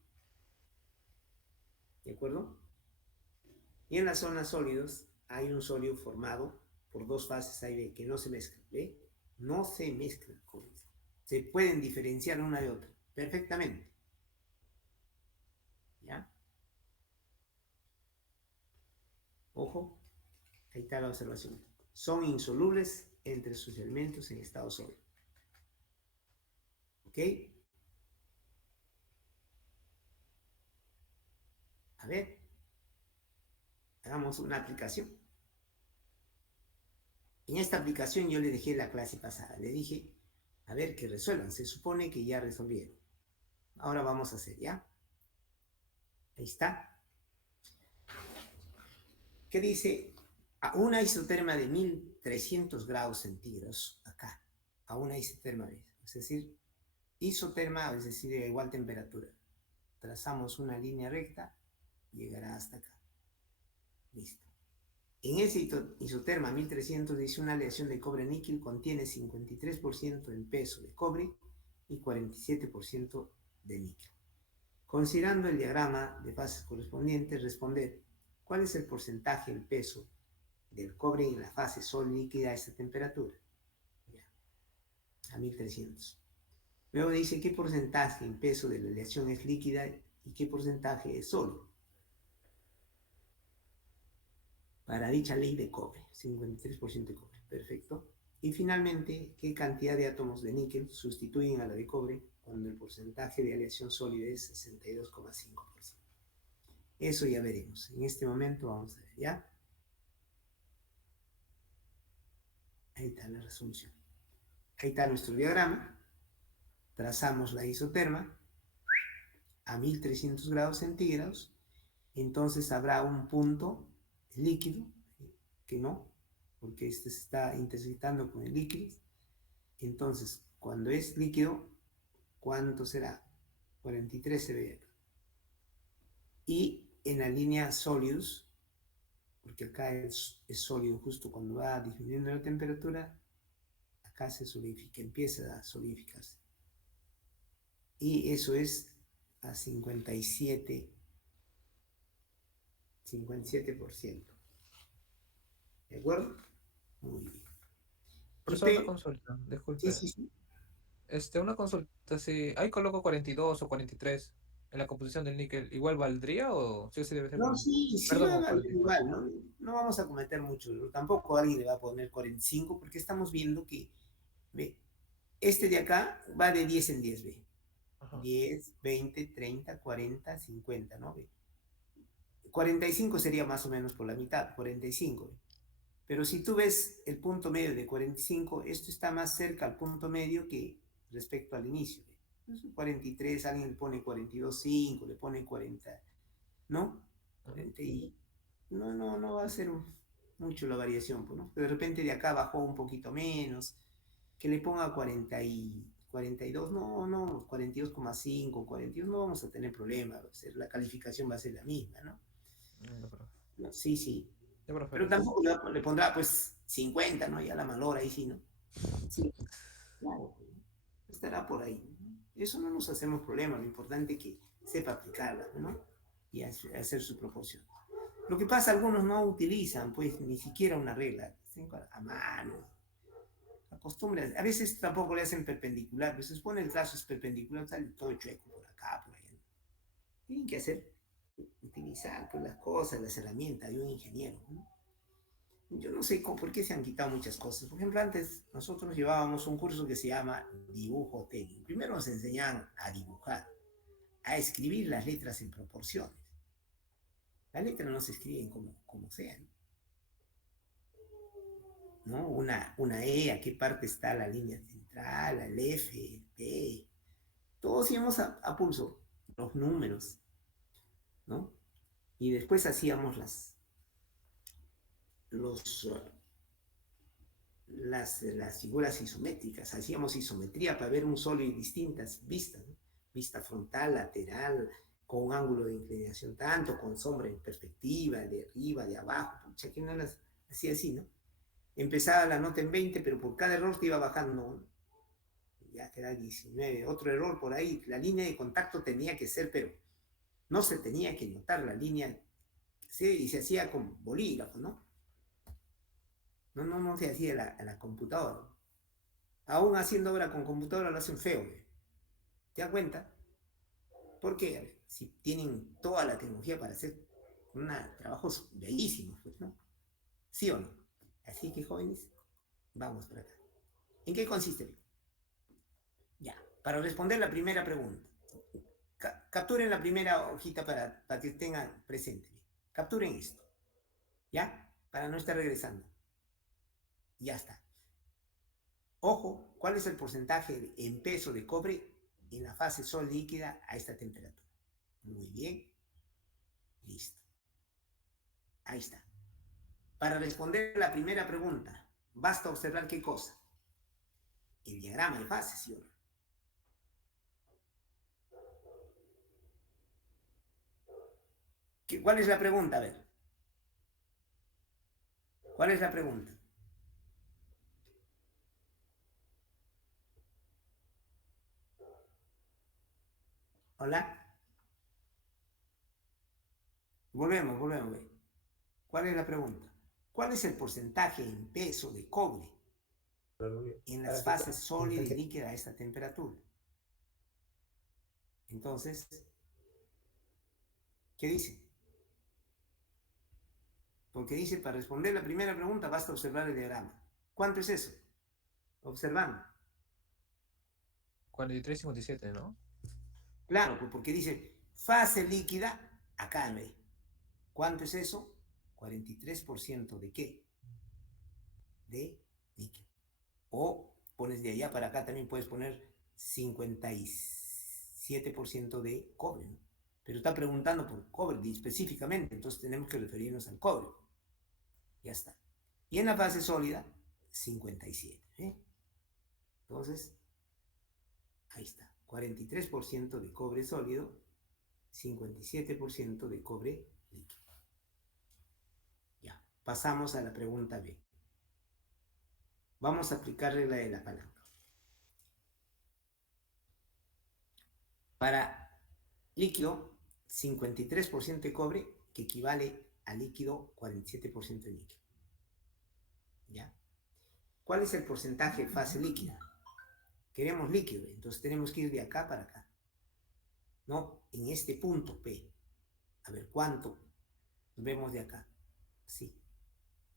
¿De acuerdo? Y en las zonas sólidos hay un sólido formado por 2 fases A y B que no se mezclan. ¿Ve? No se mezclan. Se pueden diferenciar una de otra. perfectamente. ¿Ya? Ojo, ahí está la observación. Son insolubles entre sus elementos en estado sólido. ¿Ok? A ver, hagamos una aplicación. En esta aplicación yo le dejé la clase pasada. Le dije, a ver, que resuelvan. Se supone que ya resolvieron. Ahora vamos a hacer, ¿ya? Ahí está. ¿Qué dice? A una isoterma de 1300 grados centígrados, acá. A una isoterma, es decir, isoterma, es decir, a igual temperatura. Trazamos una línea recta, llegará hasta acá. Listo. En ese isoterma 1300 dice una aleación de cobre-níquel contiene 53% en peso de cobre y 47% de níquel. Considerando el diagrama de fases correspondientes, responder cuál es el porcentaje del peso del cobre en la fase sol líquida a esta temperatura. Ya, a 1300. Luego dice qué porcentaje en peso de la aleación es líquida y qué porcentaje es sólido. Para dicha ley de cobre, 53% de cobre, perfecto. Y finalmente, ¿qué cantidad de átomos de níquel sustituyen a la de cobre cuando el porcentaje de aleación sólida es 62,5%? Eso ya veremos. En este momento vamos a ver, ¿ya? Ahí está la resolución. Ahí está nuestro diagrama. Trazamos la isoterma a 1300 grados centígrados. Entonces habrá un punto líquido, que no, porque este se está intersectando con el líquido. Entonces, cuando es líquido, ¿cuánto será? 43 se ve acá. Y en la línea sólidos, porque acá es sólido justo cuando va disminuyendo la temperatura, acá se solidifica, empieza a solidificarse. Y eso es a 57%. ¿De acuerdo? Muy bien. Profesor, una consulta, disculpe. Sí. Una consulta, si ahí coloco 42 o 43 en la composición del níquel, ¿igual valdría o sí o sí debe ser No, sí, perdón, va a o valer 44? igual, ¿no? No vamos a cometer mucho error. Tampoco alguien le va a poner 45 porque estamos viendo que, ve, este de acá va de 10 en 10, ve. Ajá. 10, 20, 30, 40, 50, ¿no? Ve. 45 sería más o menos por la mitad, 45, ve. Pero si tú ves el punto medio de 45, esto está más cerca al punto medio que respecto al inicio. Entonces, 43, alguien le pone 42,5, le pone 40, ¿no? 40 y no va a ser mucho la variación, pues, ¿no? De repente de acá bajó un poquito menos, que le ponga 40 y 42, no, 42,5, 42, no vamos a tener problema, la calificación va a ser la misma, ¿no? No, sí. Pero tampoco le pondrá pues 50, ¿no? Ya la malora ahí sí, ¿no? Sí, claro, estará por ahí, ¿no? Eso no nos hacemos problema, lo importante es que sepa aplicarla, ¿no? Y hacer su proporción. Lo que pasa, algunos no utilizan pues ni siquiera una regla, a mano, acostumbran, a veces tampoco le hacen perpendicular, pues se supone el trazo es perpendicular, sale todo chueco por acá, por allá. Tienen que utilizar pues, las cosas, las herramientas de un ingeniero, ¿no? Yo no sé por qué se han quitado muchas cosas. Por ejemplo, antes nosotros llevábamos un curso que se llama dibujo técnico. Primero nos enseñaban a dibujar, a escribir las letras en proporciones. Las letras no se escriben como sean, ¿no? Una E, a qué parte está la línea central, el F, el P. Todos íbamos a pulso, los números, ¿no? Y después hacíamos las figuras isométricas, hacíamos isometría para ver un sólido y distintas vistas, ¿no? Vista frontal, lateral, con un ángulo de inclinación tanto, con sombra en perspectiva, de arriba, de abajo, pucha, que no las hacía así, ¿no? Empezaba la nota en 20, pero por cada error te iba bajando, ¿no? Ya queda 19, otro error por ahí, la línea de contacto tenía que ser, pero no se tenía que notar la línea, y se hacía con bolígrafo, ¿no? No se hacía a la computadora. Aún haciendo obra con computadora lo hacen feo, ¿ve? ¿Te das cuenta? Porque a ver, si tienen toda la tecnología para hacer trabajos bellísimos, pues, ¿no? ¿Sí o no? Así que, jóvenes, vamos por acá. ¿En qué consiste? Ya, para responder la primera pregunta. Capturen la primera hojita para que tengan presente. Capturen esto. ¿Ya? Para no estar regresando. Ya está. Ojo, ¿cuál es el porcentaje en peso de cobre en la fase sólida líquida a esta temperatura? Muy bien. Listo. Ahí está. Para responder la primera pregunta, basta observar qué cosa. El diagrama de fases, ¿sí o no? ¿Cuál es la pregunta? A ver. ¿Cuál es la pregunta? ¿Hola? Volvemos. ¿Cuál es la pregunta? ¿Cuál es el porcentaje en peso de cobre en las fases sólida y líquida a esta temperatura? Entonces, ¿qué dice? Porque dice, para responder la primera pregunta basta observar el diagrama. ¿Cuánto es eso? Observando. 43,57, ¿no? Claro, pues porque dice fase líquida, acá ve. ¿Cuánto es eso? 43% de qué? De níquel. O pones de allá para acá, también puedes poner 57% de cobre, ¿no? Pero está preguntando por cobre específicamente, entonces tenemos que referirnos al cobre. Ya está. Y en la fase sólida, 57. Entonces, ahí está. 43% de cobre sólido, 57% de cobre líquido. Ya, pasamos a la pregunta B. Vamos a aplicar regla de la palanca. Para líquido, 53% de cobre, que equivale a líquido 47% de níquel. ¿Ya? ¿Cuál es el porcentaje de fase líquida? Queremos líquido, entonces tenemos que ir de acá para acá. No, en este punto P. A ver, ¿cuánto vemos de acá? Sí.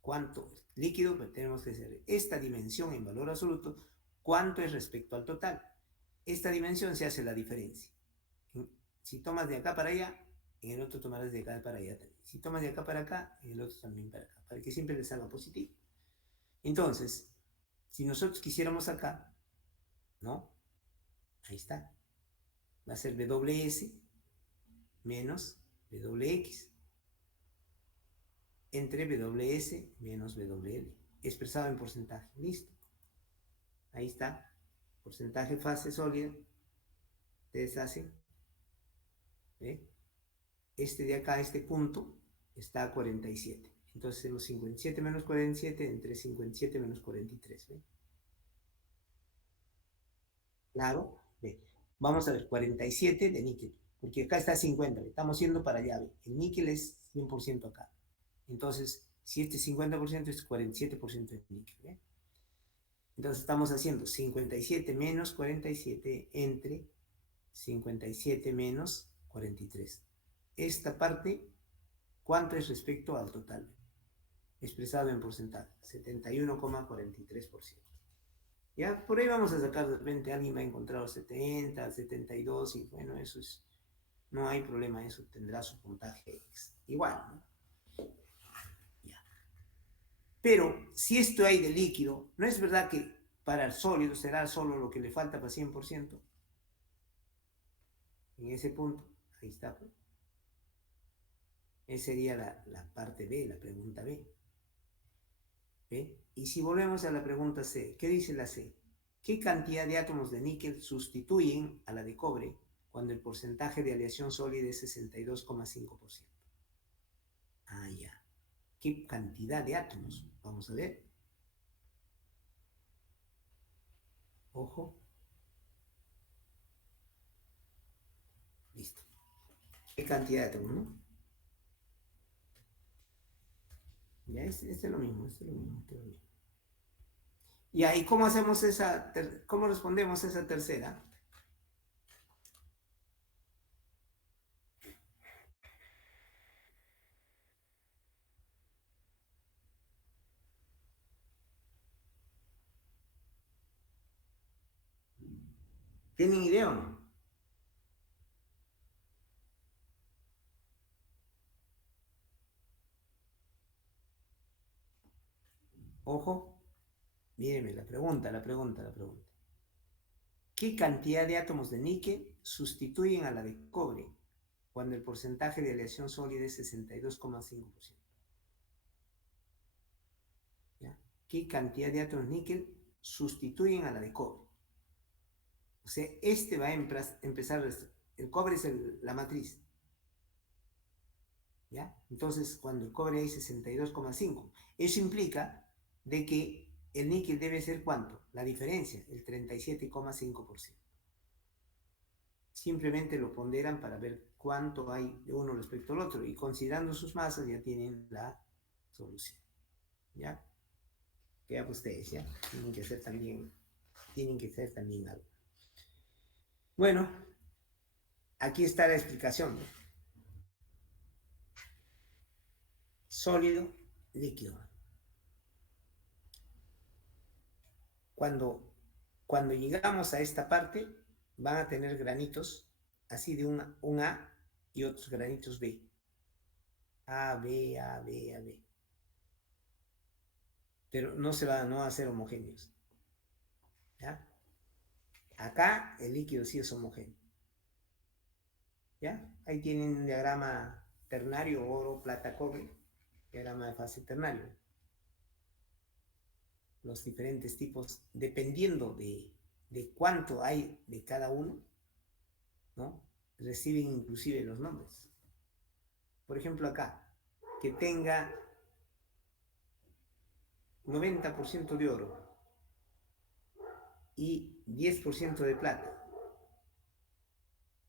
¿Cuánto líquido? Pero tenemos que hacer esta dimensión en valor absoluto. ¿Cuánto es respecto al total? Esta dimensión se hace la diferencia. Si tomas de acá para allá, en el otro tomarás de acá para allá también. Si tomas de acá para acá, en el otro también para acá, para que siempre les salga positivo. Entonces, si nosotros quisiéramos acá, ¿no? Ahí está. Va a ser WS menos WX entre WS menos WL, expresado en porcentaje. Listo. Ahí está. Porcentaje fase sólida. Ustedes hacen. ¿Ve? Este de acá, este punto, está a 47. Entonces hacemos 57 menos 47 entre 57 menos 43. ¿Ve? Claro. ¿Ve? Vamos a ver, 47 de níquel. Porque acá está 50. ¿Ve? Estamos yendo para allá. ¿Ve? El níquel es 100% acá. Entonces, si este 50% es 47% de níquel. ¿Ve? Entonces estamos haciendo 57 menos 47 entre 57 menos 43. Esta parte, ¿cuánto es respecto al total? Expresado en porcentaje, 71,43%. Ya, por ahí vamos a sacar de repente, alguien va a encontrar 70, 72, y bueno, eso es, no hay problema, eso tendrá su puntaje igual, ¿no? Ya. Pero, si esto hay de líquido, ¿no es verdad que para el sólido será solo lo que le falta para 100%? En ese punto, ahí está. Esa sería la parte B, la pregunta B. ¿Ve? Y si volvemos a la pregunta C, ¿qué dice la C? ¿Qué cantidad de átomos de níquel sustituyen a la de cobre cuando el porcentaje de aleación sólida es 62,5%? Ah, ya. ¿Qué cantidad de átomos? Vamos a ver. Ojo. Listo. ¿Qué cantidad de átomos, no? Ya, este es lo mismo, este es lo mismo. Y ahí, ¿cómo hacemos cómo respondemos a esa tercera? ¿Tienen idea o no? Ojo, mírenme la pregunta. ¿Qué cantidad de átomos de níquel sustituyen a la de cobre cuando el porcentaje de aleación sólida es 62,5%? ¿Ya? ¿Qué cantidad de átomos de níquel sustituyen a la de cobre? O sea, va a empezar, el cobre es la matriz. ¿Ya? Entonces, cuando el cobre hay 62,5, eso implica de que el níquel debe ser ¿cuánto? La diferencia, el 37,5%. Simplemente lo ponderan para ver cuánto hay de uno respecto al otro y considerando sus masas ya tienen la solución. ¿Ya? Ya pues ustedes, ¿ya? Tienen que hacer también algo. Bueno, aquí está la explicación, ¿no? Sólido, líquido. Cuando llegamos a esta parte, van a tener granitos, así de un A y otros granitos B. A, B, A, B, A, B. Pero no van a ser homogéneos. ¿Ya? Acá el líquido sí es homogéneo. ¿Ya? Ahí tienen un diagrama ternario, oro, plata, cobre. Diagrama de fase ternario. Los diferentes tipos, dependiendo de cuánto hay de cada uno, ¿no? Reciben inclusive los nombres. Por ejemplo acá, que tenga 90% de oro y 10% de plata,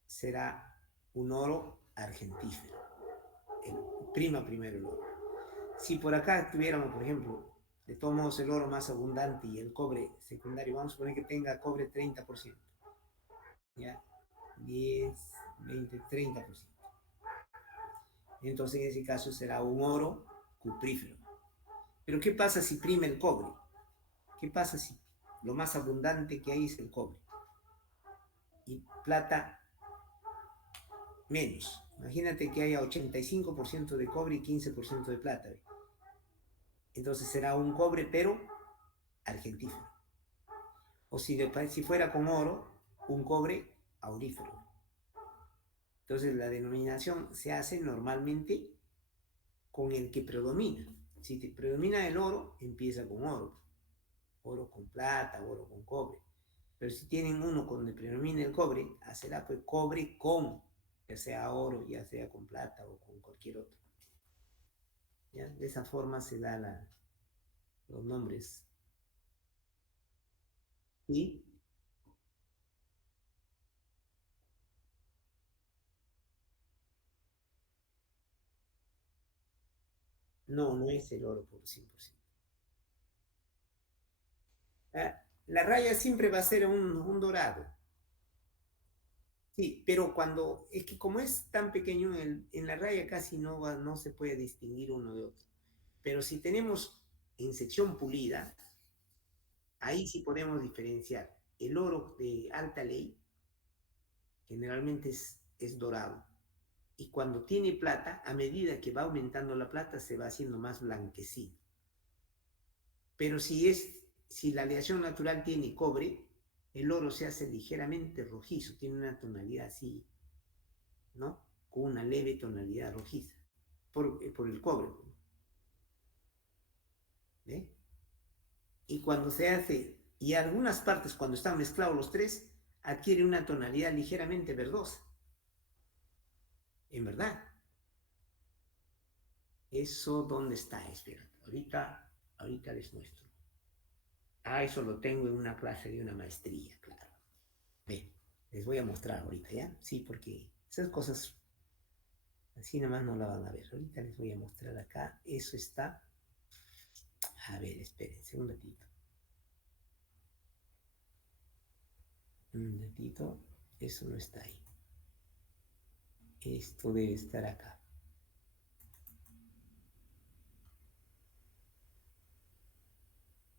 será un oro argentífero. Prima primero el oro. Si por acá tuviéramos, por ejemplo, de todos modos el oro más abundante y el cobre secundario, vamos a poner que tenga cobre 30%. ¿Ya? 10, 20, 30%. Entonces en ese caso será un oro cuprífero. Pero ¿qué pasa si prime el cobre? ¿Qué pasa si lo más abundante que hay es el cobre? Y plata menos. Imagínate que haya 85% de cobre y 15% de plata. Entonces será un cobre pero argentífero. O si fuera con oro, un cobre aurífero. Entonces la denominación se hace normalmente con el que predomina. Si te predomina el oro, empieza con oro. Oro con plata, oro con cobre. Pero si tienen uno donde predomina el cobre, hacerá pues cobre con, ya sea oro, ya sea con plata o con cualquier otro. ¿Ya? De esa forma se dan los nombres. ¿Y? No, no es el oro por 100%. La raya siempre va a ser un dorado. Sí, pero es que como es tan pequeño, en la raya casi no se puede distinguir uno de otro. Pero si tenemos en sección pulida, ahí sí podemos diferenciar. El oro de alta ley generalmente es dorado. Y cuando tiene plata, a medida que va aumentando la plata, se va haciendo más blanquecino. Pero si la aleación natural tiene cobre, el oro se hace ligeramente rojizo, tiene una tonalidad así, ¿no? Con una leve tonalidad rojiza, por el cobre. ¿Ve? Y cuando se hace, y algunas partes cuando están mezclados los tres, adquiere una tonalidad ligeramente verdosa. En verdad. ¿Eso dónde está? Espérate, ahorita les muestro. Eso lo tengo en una clase de una maestría, claro. Ven, les voy a mostrar ahorita, ¿ya? Sí, porque esas cosas así nomás no la van a ver. Ahorita les voy a mostrar acá. Eso está. A ver, espérense un ratito. Un ratito. Eso no está ahí. Esto debe estar acá.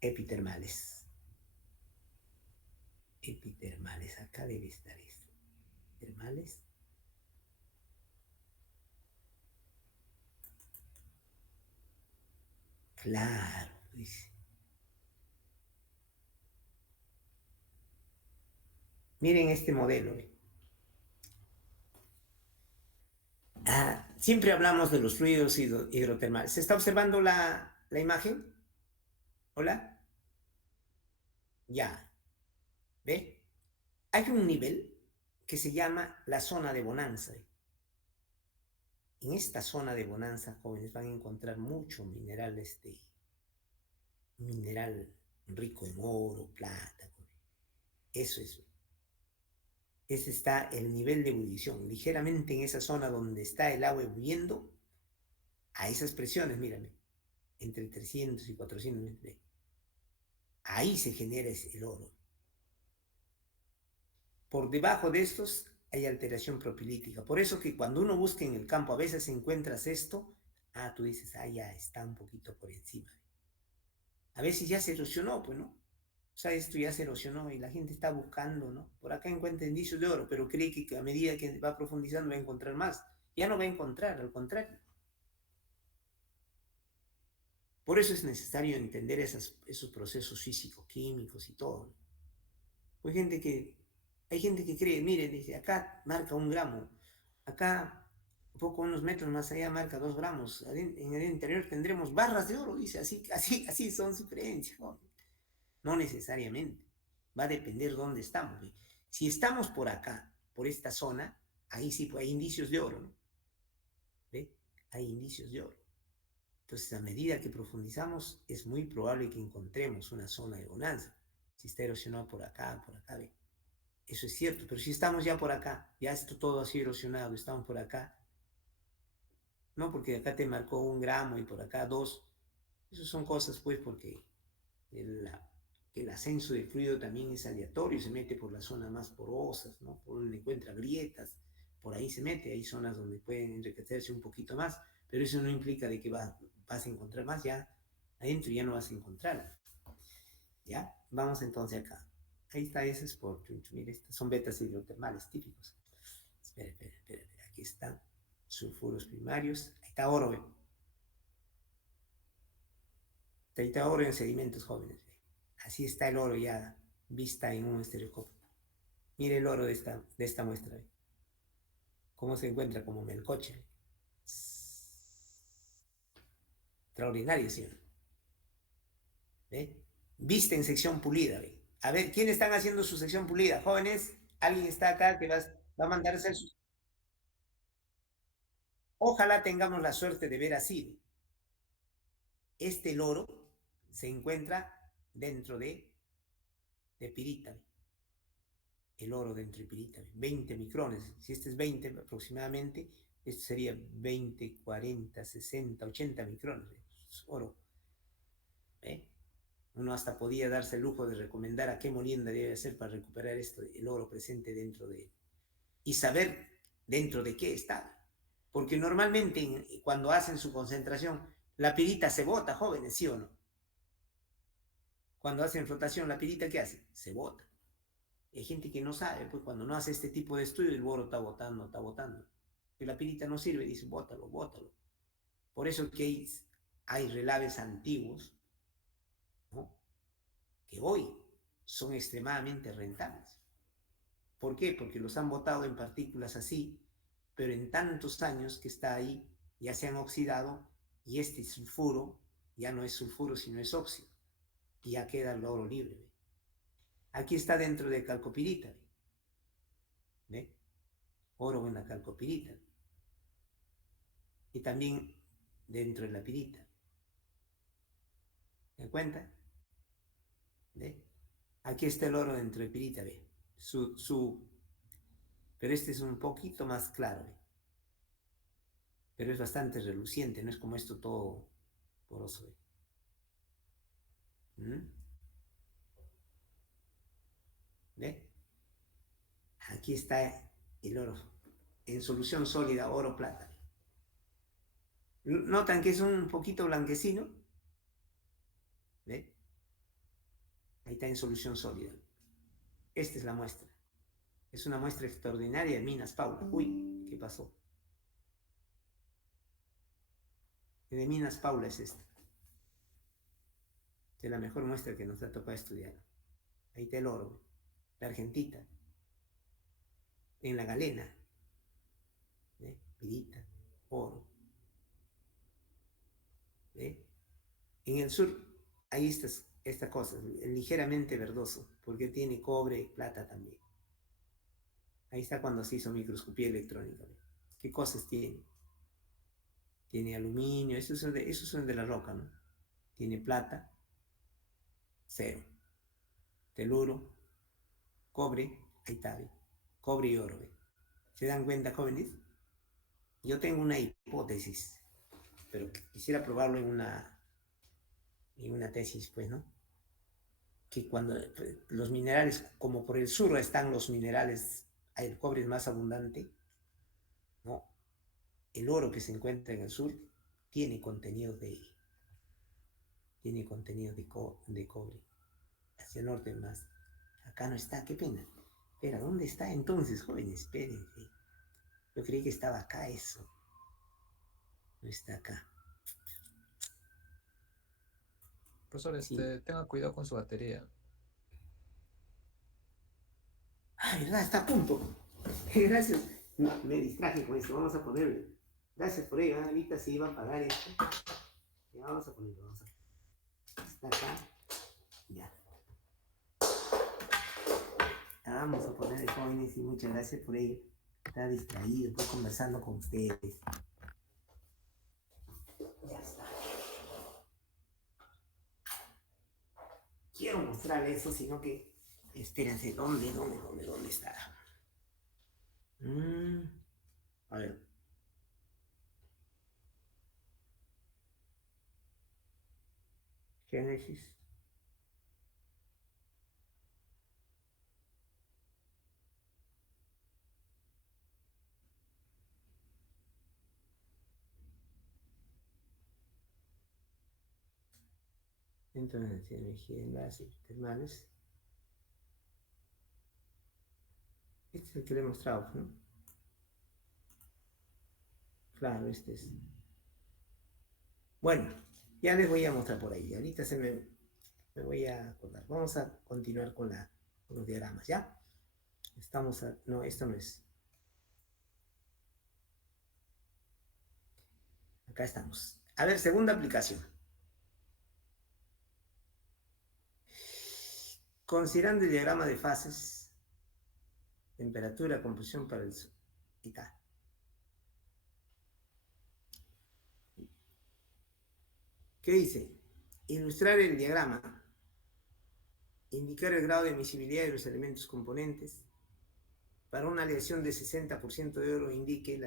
Epitermales. Epitermales, acá debe estar esto. Termales. Claro, dice. Miren este modelo. Siempre hablamos de los fluidos hidrotermales. ¿Se está observando la imagen? ¿Hola? Ya. ¿Ve? Hay un nivel que se llama la zona de bonanza. En esta zona de bonanza, jóvenes, van a encontrar mucho mineral, mineral rico en oro, plata. Eso es. Ese está el nivel de ebullición. Ligeramente en esa zona donde está el agua hirviendo, a esas presiones, mírame, entre 300 y 400 metros. Ahí se genera el oro. Por debajo de estos hay alteración propilítica. Por eso que cuando uno busca en el campo, a veces encuentras esto, tú dices, ya está un poquito por encima. A veces ya se erosionó, pues, ¿no? O sea, esto ya se erosionó y la gente está buscando, ¿no? Por acá encuentra indicios de oro, pero cree que a medida que va profundizando va a encontrar más. Ya no va a encontrar, al contrario. Por eso es necesario entender esos procesos físicos, químicos y todo, ¿no? Pues hay gente que cree, mire, dice, acá marca 1 gramo, acá unos metros más allá marca 2 gramos, en el interior tendremos barras de oro, dice, así son sus creencias, ¿no? No necesariamente, va a depender dónde estamos, ¿ve? Si estamos por acá, por esta zona, ahí sí pues, hay indicios de oro, ¿no? ¿Ve? Hay indicios de oro. Entonces, a medida que profundizamos, es muy probable que encontremos una zona de bonanza. Si está erosionado por acá, ¿ve? Eso es cierto, pero si estamos ya por acá, ya esto todo así erosionado, estamos por acá, no porque acá te marcó 1 gramo y por acá 2, eso son cosas pues porque el ascenso del fluido también es aleatorio, se mete por las zonas más porosas, ¿no? Por donde encuentra grietas, por ahí se mete, hay zonas donde pueden enriquecerse un poquito más, pero eso no implica de que vas a encontrar más, ya adentro ya no vas a encontrar. ¿Ya? Vamos entonces acá. Ahí está, ese es por Chunchu. Mire, estas son betas hidrotermales típicos. Espera. Aquí están sulfuros primarios. Ahí está oro, ¿ve? Ahí está oro en sedimentos jóvenes, ¿ve? Así está el oro ya vista en un estereoscopio. Mire el oro de esta muestra, ¿ve? Cómo se encuentra como melcocha, ¿ve? Extraordinario, señor. ¿Ve? Vista en sección pulida, ¿ve? A ver, ¿quiénes están haciendo su sección pulida? Jóvenes, alguien está acá que va a mandar a hacer su... Ojalá tengamos la suerte de ver así. Este loro se encuentra dentro de pirita. El oro dentro de pirita, 20 micrones. Si este es 20 aproximadamente, esto sería 20, 40, 60, 80 micrones. Es oro. ¿Eh? Uno hasta podía darse el lujo de recomendar a qué molienda debe hacer para recuperar el oro presente dentro de él. Y saber dentro de qué está. Porque normalmente cuando hacen su concentración, la pirita se bota, jóvenes, ¿sí o no? Cuando hacen flotación, la pirita, ¿qué hace? Se bota. Hay gente que no sabe, pues cuando no hace este tipo de estudio, el boro está botando. Y la pirita no sirve, dice, bótalo. Por eso que hay relaves antiguos, ¿no? Que hoy son extremadamente rentables. ¿Por qué? Porque los han botado en partículas así, pero en tantos años que está ahí, ya se han oxidado y este sulfuro ya no es sulfuro, sino es óxido. Y ya queda el oro libre. ¿Ve? Aquí está dentro de calcopirita. ¿Ve? Oro en la calcopirita. Y también dentro de la pirita. ¿Me cuenta? ¿Ve? Aquí está el oro dentro de pirita, ¿ve? Pero este es un poquito más claro, ¿ve? Pero es bastante reluciente, no es como esto todo poroso, ¿ve? ¿Ve? Aquí está el oro en solución sólida, oro plata. Notan que es un poquito blanquecino. ¿Ve? Ahí está en solución sólida. Esta es la muestra. Es una muestra extraordinaria de Minas Paula. Uy, ¿qué pasó? De Minas Paula es esta. Es la mejor muestra que nos ha tocado estudiar. Ahí está el oro, la argentita, en la galena, pirita, oro. ¿Ve? En el sur hay esta cosa, ligeramente verdoso, porque tiene cobre, plata también. Ahí está cuando se hizo microscopía electrónica. ¿Ve? ¿Qué cosas tiene? Tiene aluminio, esos son de la roca, ¿no? Tiene plata, cero. Teluro, cobre, ahí está, ¿ve? Cobre y oro. ¿Ve? ¿Se dan cuenta, jóvenes? Yo tengo una hipótesis, pero quisiera probarlo en una tesis, pues, ¿no? Que cuando los minerales, como por el sur están los minerales, el cobre es más abundante, ¿no? El oro que se encuentra en el sur tiene contenido de cobre. Hacia el norte más. Acá no está, qué pena. Espera, ¿dónde está entonces, jóvenes? Espérense. Yo creí que estaba acá eso. No está acá. Profesor, Sí. tenga cuidado con su batería. Ah, ¿verdad? Está a punto. Gracias. No, me distraje con esto. Vamos a ponerlo. Gracias por ello. Ahorita se iba a apagar esto. Ya vamos a ponerlo. Está acá. Ya. Vamos a ponerle, jóvenes, y muchas gracias por ello. Está distraído, estoy conversando con ustedes. Ya está. Quiero mostrar eso, sino que... Espérense, ¿dónde está? A ver. Génesis. Entonces, energía de enlaces termales. Este es el que le he mostrado, ¿no? Claro, este es. Bueno, ya les voy a mostrar por ahí. Ahorita me voy a acordar. Vamos a continuar con los diagramas, ¿ya? No, esto no es. Acá estamos. A ver, segunda aplicación. Considerando el diagrama de fases, temperatura, composición para el sol. Y está. ¿Qué dice? Ilustrar el diagrama. Indicar el grado de emisibilidad de los elementos componentes. Para una aleación de 60% de oro indique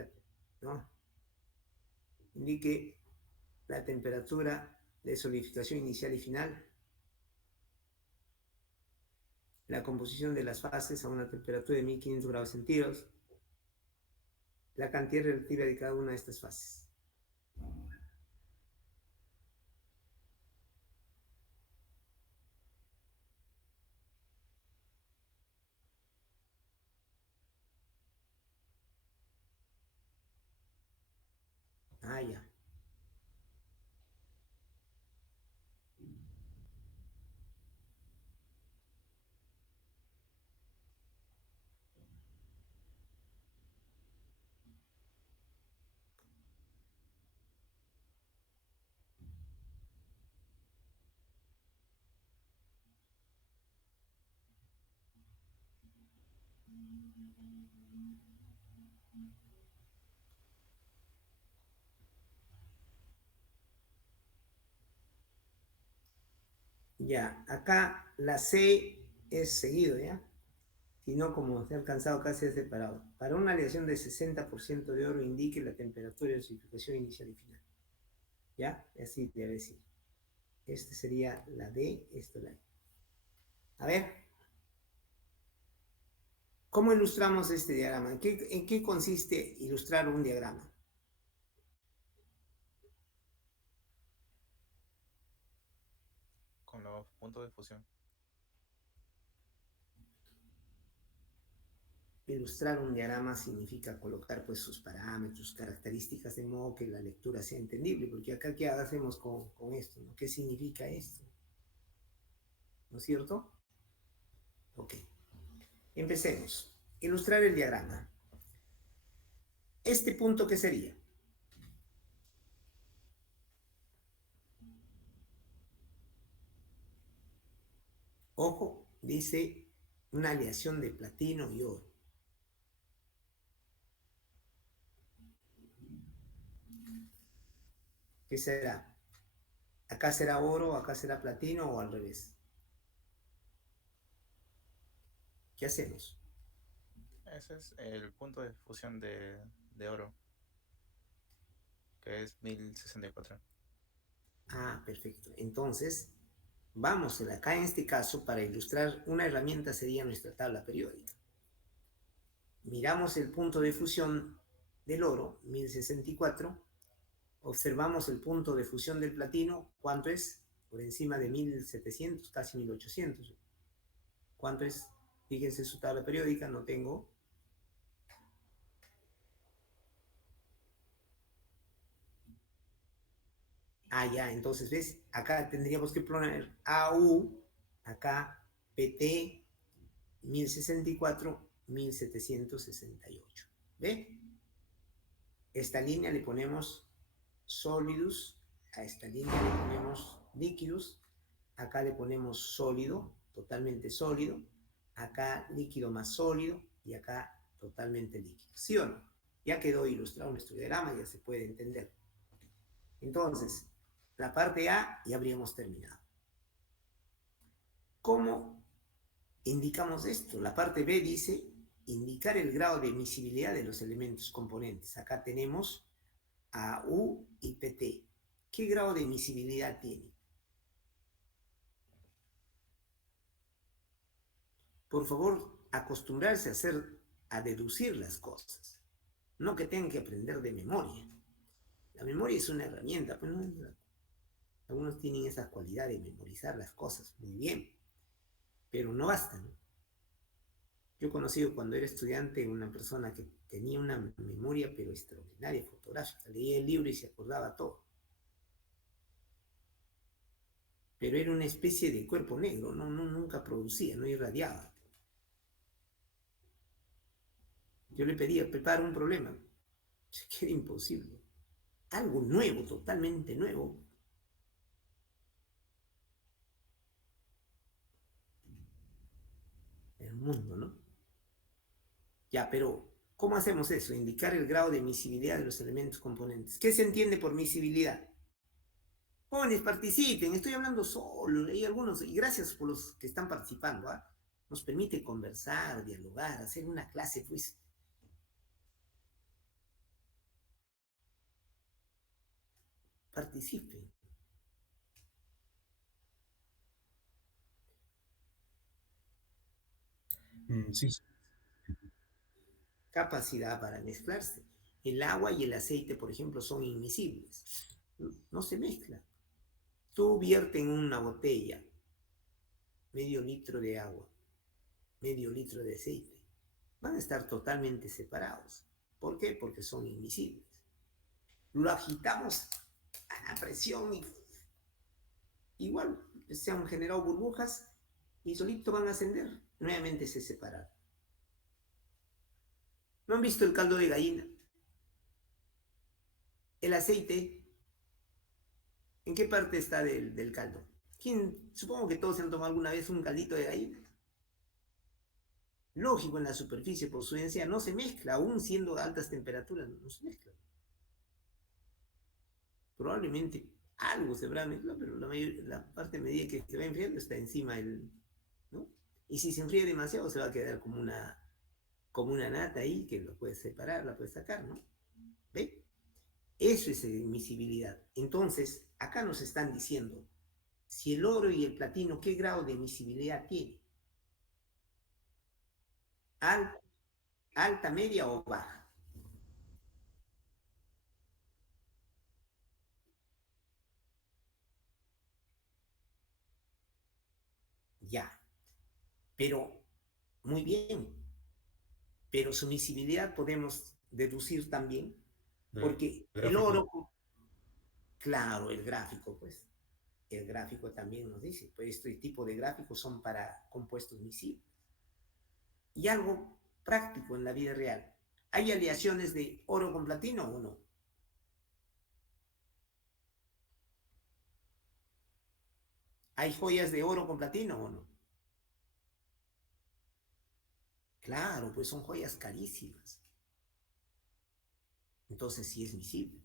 la temperatura de solidificación inicial y final. La composición de las fases a una temperatura de 1500 grados centígrados. La cantidad relativa de cada una de estas fases. Ah, ya. Ya, acá la C es seguido, ¿ya? Si no, como se ha alcanzado casi es separado. Para una aleación de 60% de oro indique la temperatura de solidificación inicial y final. ¿Ya? Y así debe decir. Esta sería la D, esta la E. A ver. ¿Cómo ilustramos este diagrama? ¿En qué consiste ilustrar un diagrama? Con los puntos de fusión. ilustrar un diagrama significa colocar pues sus parámetros, características de modo que la lectura sea entendible, porque acá ¿qué hacemos con esto? ¿No? ¿Qué significa esto? ¿No es cierto? Ok. Empecemos. Ilustrar el diagrama. ¿Este punto qué sería? Ojo, dice una aleación de platino y oro. ¿Qué será? ¿Acá será oro, acá será platino o al revés? ¿Qué hacemos? Ese es el punto de fusión de oro, que es 1064. Ah, perfecto. Entonces, vamos acá en este caso, para ilustrar una herramienta sería nuestra tabla periódica. Miramos el punto de fusión del oro, 1064. Observamos el punto de fusión del platino, ¿cuánto es? Por encima de 1700, casi 1800. ¿Cuánto es? Fíjense su tabla periódica, no tengo. Ah, ya, entonces, ¿ves? Acá tendríamos que poner AU, acá PT 1064, 1768. ¿Ve? Esta línea le ponemos solidus, a esta línea le ponemos líquidos, acá le ponemos sólido, totalmente sólido, acá líquido más sólido y acá totalmente líquido. ¿Sí o no? Ya quedó ilustrado nuestro diagrama, ya se puede entender. Entonces, la parte A ya habríamos terminado. ¿Cómo indicamos esto? La parte B dice indicar el grado de emisibilidad de los elementos componentes. Acá tenemos AU y PT. ¿Qué grado de emisibilidad tiene? Por favor, acostumbrarse a deducir las cosas. No que tengan que aprender de memoria. La memoria es una herramienta, pues no es algunos tienen esa cualidad de memorizar las cosas muy bien, pero no basta, ¿no? Yo he conocido cuando era estudiante una persona que tenía una memoria pero extraordinaria, fotográfica. Leía el libro y se acordaba todo. Pero era una especie de cuerpo negro, nunca producía, no irradiaba. Yo le pedía, prepara un problema. Que era imposible. Algo nuevo, totalmente nuevo. El mundo, ¿no? Ya, pero ¿cómo hacemos eso? Indicar el grado de emisibilidad de los elementos componentes. ¿Qué se entiende por emisibilidad? Jóvenes, participen, estoy hablando solo, hay algunos, y gracias por los que están participando, ¿ah? Nos permite conversar, dialogar, hacer una clase, pues. Participen. Sí, Capacidad para mezclarse. El agua y el aceite, por ejemplo, son inmiscibles. No se mezclan. Tú vierte en una botella medio litro de agua, medio litro de aceite. Van a estar totalmente separados. ¿Por qué? Porque son invisibles. Lo agitamos a la presión y igual se han generado burbujas y solito van a ascender. Nuevamente se separan. ¿No han visto el caldo de gallina? El aceite, ¿en qué parte está del caldo? Supongo que todos se han tomado alguna vez un caldito de gallina. Lógico, en la superficie por su densidad no se mezcla, aún siendo a altas temperaturas, no se mezcla. Probablemente algo se habrá mezclado, pero la parte a medida que se va enfriando está encima ¿no? Y si se enfría demasiado se va a quedar como una nata ahí que lo puedes separar, la puedes sacar, ¿no? ¿Ve? Eso es emisibilidad. Entonces, acá nos están diciendo si el oro y el platino, ¿qué grado de emisibilidad tiene? Alta, media o baja. Ya. Pero, muy bien. pero su miscibilidad podemos deducir también, porque el Gráfico. oro, claro, el gráfico, pues, el gráfico también nos dice, pues este tipo de gráficos son para compuestos miscibles. Y algo práctico en la vida real, ¿hay aleaciones de oro con platino o no? ¿Hay joyas de oro con platino o no? Claro, pues son joyas carísimas. Entonces sí es miscible.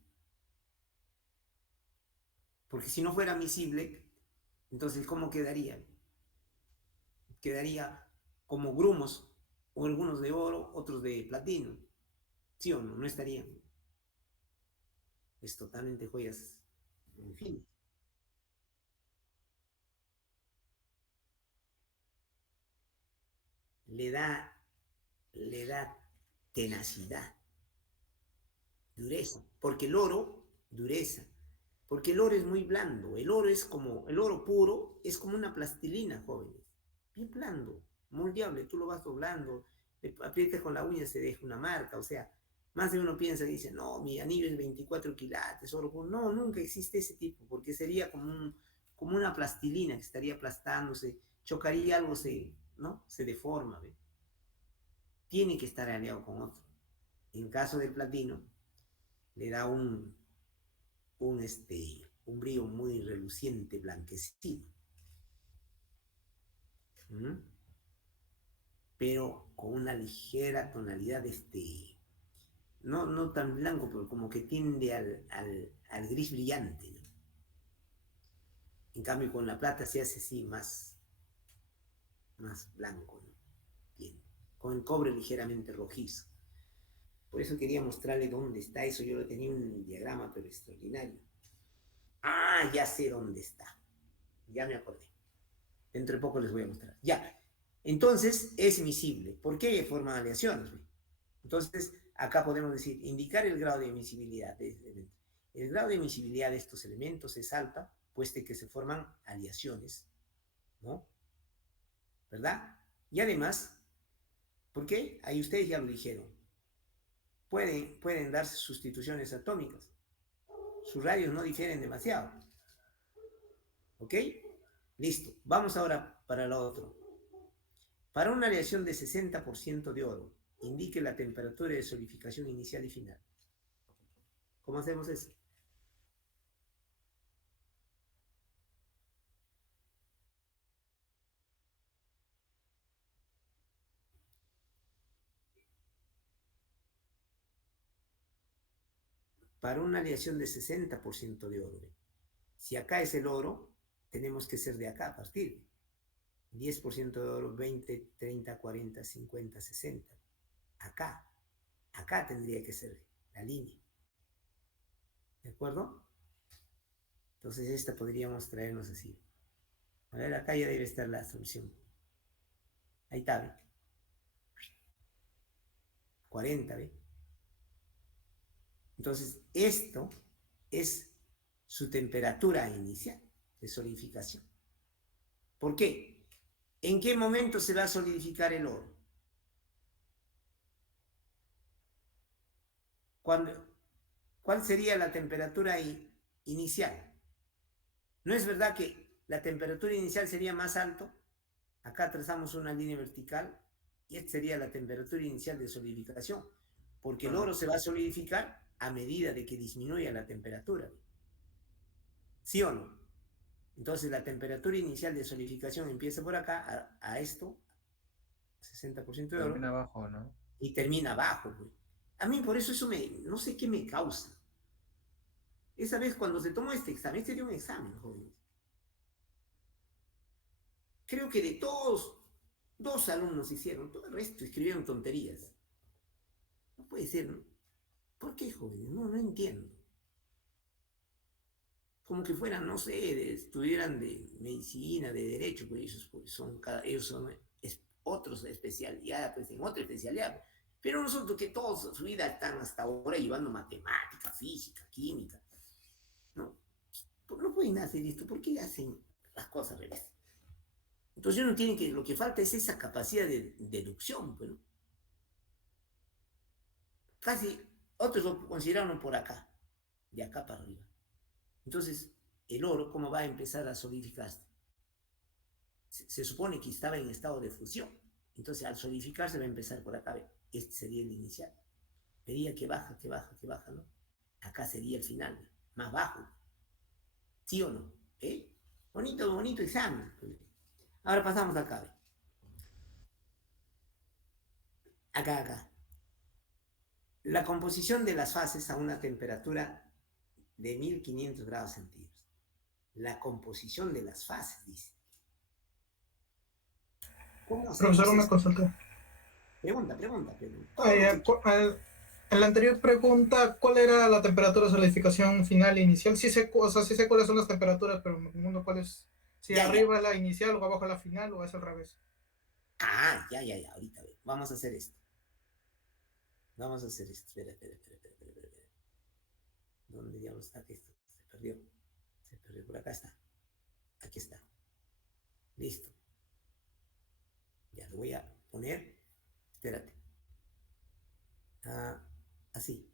Porque si no fuera miscible, entonces ¿cómo quedaría? Quedaría como grumos, o algunos de oro, otros de platino. ¿Sí o no? No estarían. Es totalmente joyas, en fin. Le da tenacidad, dureza, porque el oro, dureza, porque el oro es muy blando, el oro es como, el oro puro es como una plastilina, jóvenes, bien blando, moldeable, tú lo vas doblando, le aprietas con la uña, se deja una marca, o sea, más de uno piensa y dice, no, mi anillo es 24 quilates, oro puro, no, nunca existe ese tipo, porque sería como una plastilina que estaría aplastándose, chocaría algo, ¿no? Se deforma, ¿ve? Tiene que estar aliado con otro. En caso del platino, le da un brillo muy reluciente, blanquecino. ¿Mm? Pero con una ligera tonalidad, no tan blanco, pero como que tiende al gris brillante, ¿no? En cambio, con la plata se hace así más blanco, ¿no? Bien. Con el cobre ligeramente rojizo. Por eso quería mostrarle dónde está eso. Yo lo tenía en un diagrama, pero extraordinario. Ah, ya sé dónde está. Ya me acordé. Dentro de poco les voy a mostrar. Ya. Entonces, es miscible. ¿Por qué forma aleaciones? Entonces, acá podemos decir, indicar el grado de emisibilidad. El grado de emisibilidad de estos elementos es alta, puesto que se forman aleaciones, ¿no? ¿Verdad? Y además, ¿por qué? Ahí ustedes ya lo dijeron. Pueden darse sustituciones atómicas. Sus radios no difieren demasiado. ¿Ok? Listo. Vamos ahora para lo otro. Para una aleación de 60% de oro, indique la temperatura de solidificación inicial y final. ¿Cómo hacemos eso? Para una aleación de 60% de oro. Si acá es el oro, tenemos que ser de acá a partir. 10% de oro, 20, 30, 40, 50, 60. Acá tendría que ser la línea. ¿De acuerdo? Entonces esta podríamos traernos así. A ver, acá ya debe estar la solución. Ahí está, ¿ve? 40, ¿ve? Entonces, esto es su temperatura inicial de solidificación. ¿Por qué? ¿En qué momento se va a solidificar el oro? ¿Cuál sería la temperatura inicial? ¿No es verdad que la temperatura inicial sería más alto? Acá trazamos una línea vertical y esta sería la temperatura inicial de solidificación, porque el oro se va a solidificar a medida de que disminuya la temperatura. ¿Sí o no? Entonces la temperatura inicial de solidificación empieza por acá, a esto, 60% de oro, Termina abajo, ¿no? y termina abajo, pues. A mí por eso no sé qué me causa. Esa vez cuando se tomó este examen, este dio un examen, jóvenes. Creo que de todos, 2 alumnos hicieron, todo el resto escribieron tonterías. No puede ser, ¿no? ¿Por qué, jóvenes? No entiendo. Como que fueran, no sé, estuvieran de medicina, de derecho, pues ellos son otros de especialidad, pues en otra especialidad. Pero nosotros que todos su vida están hasta ahora llevando matemática, física, química, ¿no? No pueden hacer esto, ¿por qué hacen las cosas al revés? Entonces uno tiene que, lo que falta es esa capacidad de deducción, pues, ¿no? casi, otros lo consideraron por acá, de acá para arriba. Entonces, el oro, ¿cómo va a empezar a solidificarse? Se supone que estaba en estado de fusión. Entonces, al solidificarse va a empezar por acá. Este sería el inicial. Vería que baja, que baja, que baja, ¿no? Acá sería el final, más bajo. ¿Sí o no? Bonito, bonito examen. Ahora pasamos acá. Acá. La composición de las fases a una temperatura de 1500 grados centígrados. La composición de las fases, dice. ¿Cómo Profesor, una esto? consulta. Pregunta. En la anterior pregunta, ¿cuál era la temperatura de solidificación final e inicial? Sí sé, o sea, sí sé cuáles son las temperaturas, pero me pregunto cuál es, si Ya. arriba es la inicial o abajo la final o es al revés. Ya, ahorita vamos a hacer esto. Espera. ¿Dónde diablos está esto? Se perdió por acá está. Aquí está. Listo. Ya lo voy a poner. Espérate. Así.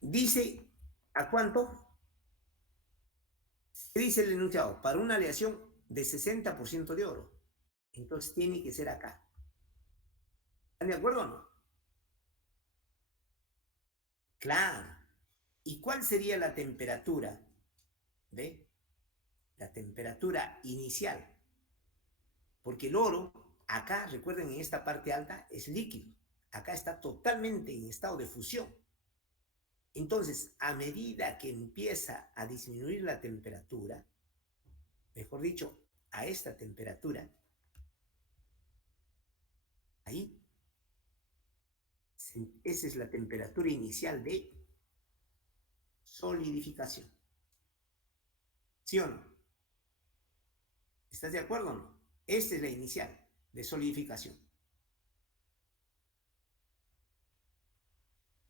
Dice, ¿a cuánto? Se dice el enunciado, para una aleación de 60% de oro. Entonces tiene que ser acá. ¿Están de acuerdo o no? Claro. ¿Y cuál sería la temperatura? ¿Ve? La temperatura inicial. Porque el oro, acá, recuerden, en esta parte alta, es líquido. Acá está totalmente en estado de fusión. Entonces, a medida que empieza a disminuir la temperatura, mejor dicho, a esta temperatura, ahí, esa es la temperatura inicial de solidificación. ¿Sí o no? ¿Estás de acuerdo o no? Esta es la inicial de solidificación.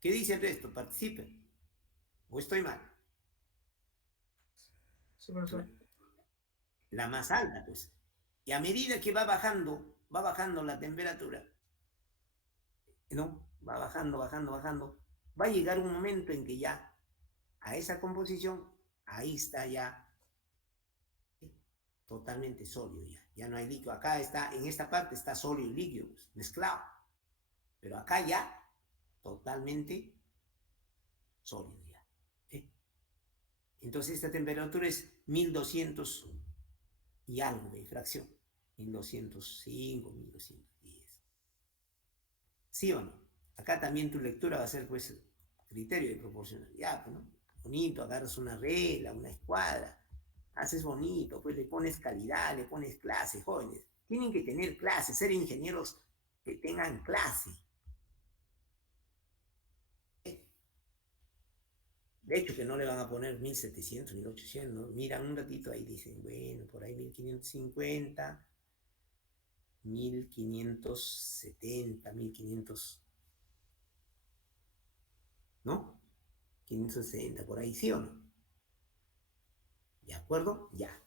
¿Qué dice el resto? Participen. ¿O estoy mal? Sí, profesor. La más alta, pues. Y a medida que va bajando la temperatura, ¿no? Va bajando, va a llegar un momento en que ya a esa composición, ahí está ya totalmente sólido ya no hay líquido. Acá está, en esta parte está sólido y líquido, pues, mezclado. Pero acá ya totalmente sólido ya. Entonces esta temperatura es 1200 y algo de fracción. 1205, 1210. ¿Sí o no? Acá también tu lectura va a ser, pues, criterio de proporcionalidad, ¿no? Bonito, agarras una regla, una escuadra, haces bonito, pues le pones calidad, le pones clase, jóvenes. Tienen que tener clase, ser ingenieros que tengan clase. De hecho, que no le van a poner 1700, 1800, ¿no? Miran un ratito ahí, dicen, bueno, por ahí 1550, 1570, 1500, ¿no? 560, por ahí, ¿sí o no? ¿De acuerdo? Ya.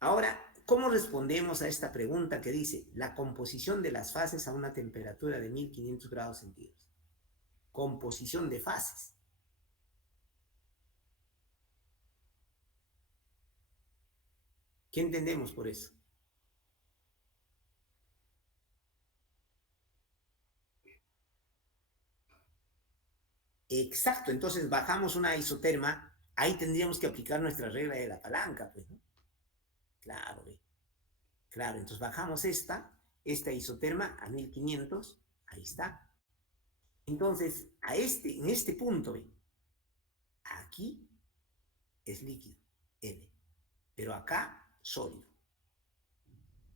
Ahora, ¿cómo respondemos a esta pregunta que dice la composición de las fases a una temperatura de 1500 grados centígrados? Composición de fases. ¿Qué entendemos por eso? Exacto, entonces bajamos una isoterma, ahí tendríamos que aplicar nuestra regla de la palanca, pues, ¿no? Claro, ¿ve? Claro, entonces bajamos esta isoterma a 1500, ahí está. Entonces, en este punto, ¿ve? Aquí es líquido, N, pero acá sólido.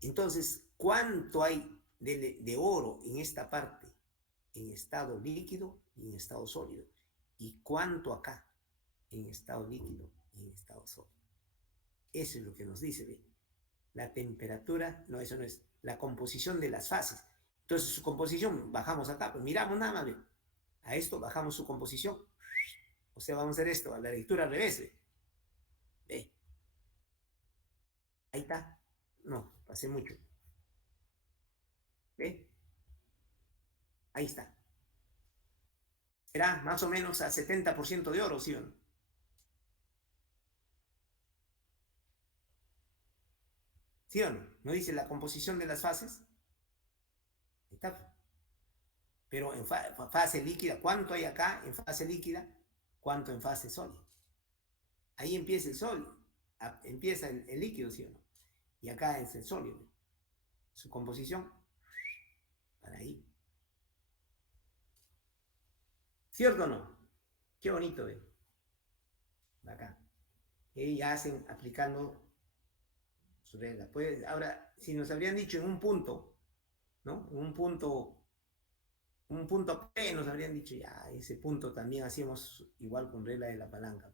Entonces, ¿cuánto hay de oro en esta parte? En estado líquido y en estado sólido. ¿Y cuánto acá? En estado líquido y en estado sólido. Eso es lo que nos dice, ¿ve? La temperatura, no, eso no es, la composición de las fases. Entonces, su composición, bajamos acá, pues miramos nada más, ¿ve? A esto bajamos su composición. O sea, vamos a hacer esto, a la lectura al revés, ¿ve? ¿Ve? Ahí está. No, pasé mucho. ¿Ve? Ahí está. Será más o menos a 70% de oro, ¿sí o no? ¿Sí o no? ¿No dice la composición de las fases? Está. Pero en fase líquida, ¿cuánto hay acá en fase líquida? ¿Cuánto en fase sólida? Ahí empieza el sólido, empieza el líquido, ¿sí o no? Y acá es el sólido. Su composición, para ahí. ¿Cierto o no? Qué bonito, ¿eh? Acá. Y ya hacen aplicando su regla. Pues, ahora, si nos habrían dicho en un punto, ¿no? En un punto P nos habrían dicho, ya, ese punto también hacíamos igual con regla de la palanca.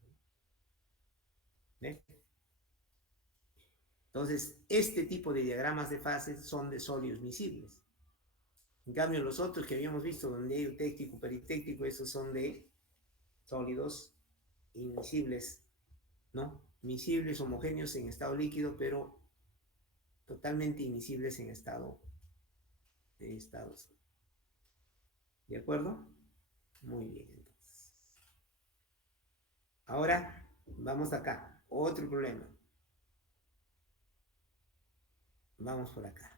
¿Ves? Entonces, este tipo de diagramas de fases son de sólidos miscibles. En cambio, los otros que habíamos visto, donde hay eutéctico, peritéctico, esos son de sólidos inmiscibles, ¿no? Miscibles, homogéneos en estado líquido, pero totalmente inmiscibles en estado sólido. ¿De acuerdo? Muy bien, entonces. Ahora, vamos acá. Otro problema. Vamos por acá.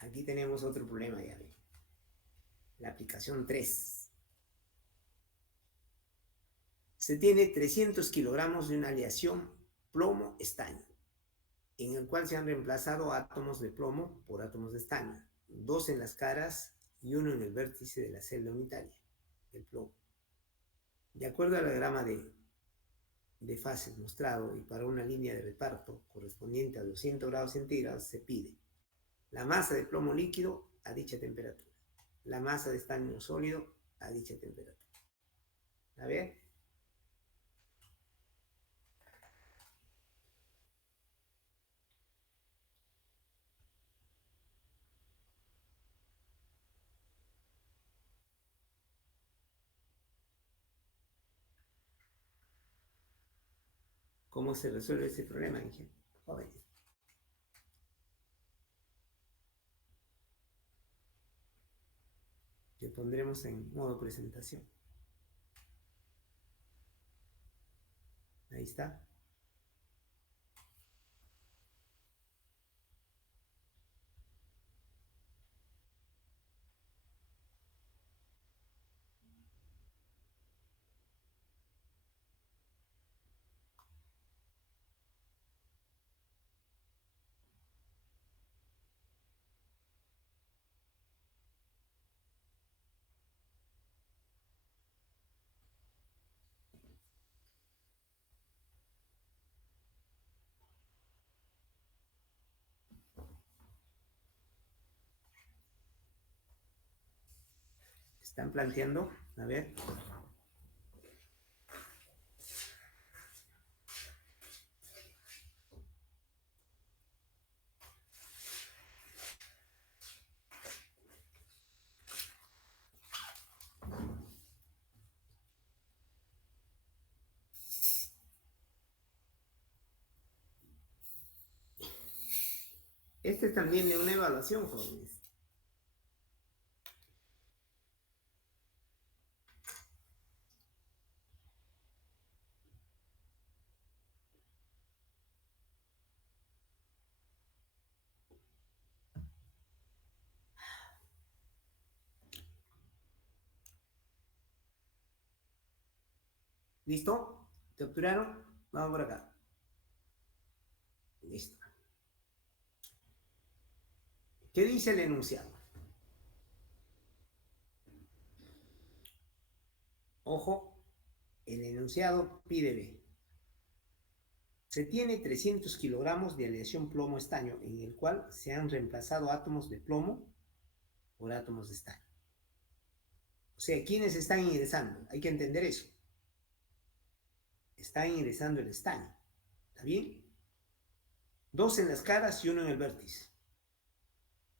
Aquí tenemos otro problema, ya ven. La aplicación 3. Se tiene 300 kilogramos de una aleación plomo-estaño, en el cual se han reemplazado átomos de plomo por átomos de estaño, 2 en las caras y 1 en el vértice de la celda unitaria, del plomo. De acuerdo al diagrama de fases mostrado y para una línea de reparto correspondiente a 200 grados centígrados, se pide la masa de plomo líquido a dicha temperatura, la masa de estaño sólido a dicha temperatura. A ver. ¿Cómo se resuelve ese problema, ingeniero? Jóvenes. Le pondremos en modo presentación. Ahí está. Están planteando, a ver. Este es también de una evaluación, jóvenes. ¿Listo? ¿Capturaron? Vamos por acá. Listo. ¿Qué dice el enunciado? Ojo, el enunciado pide B. Se tiene 300 kilogramos de aleación plomo-estaño, en el cual se han reemplazado átomos de plomo por átomos de estaño. O sea, ¿quiénes están ingresando? Hay que entender eso. Está ingresando el estaño. ¿Está bien? 2 en las caras y 1 en el vértice.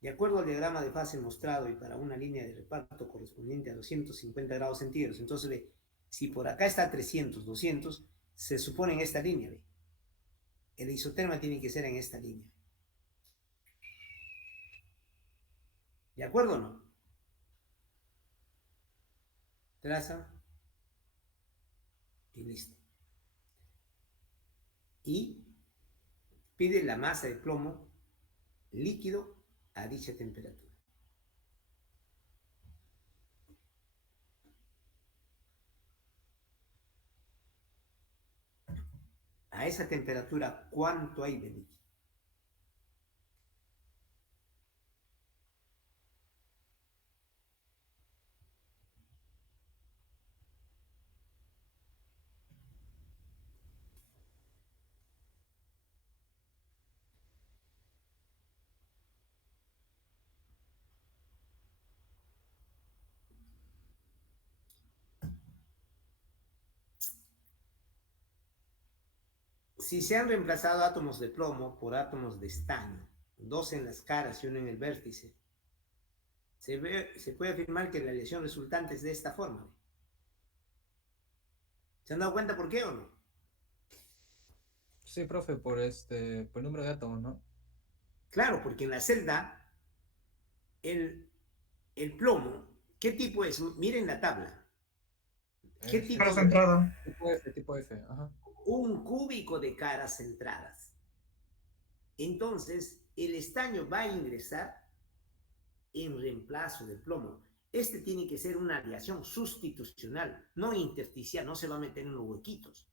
De acuerdo al diagrama de fase mostrado y para una línea de reparto correspondiente a 250 grados centígrados, entonces ve, si por acá está 300, 200, se supone en esta línea, ve. El isoterma tiene que ser en esta línea. ¿De acuerdo o no? traza y listo. Y pide la masa de plomo líquido a dicha temperatura. A esa temperatura, ¿cuánto hay de líquido? Si se han reemplazado átomos de plomo por átomos de estaño, dos en las caras y uno en el vértice, se puede afirmar que la aleación resultante es de esta forma. ¿Se han dado cuenta por qué o no? Sí, profe, por el número de átomos, ¿no? Claro, porque en la celda el, el plomo, ¿qué tipo es? Miren la tabla. ¿Qué tipo Cara es? centrada. Tipo F, ajá. Un cúbico de caras centradas. Entonces, el estaño va a ingresar en reemplazo del plomo. Este tiene que ser una aleación sustitucional, no intersticial, no se va a meter en los huequitos.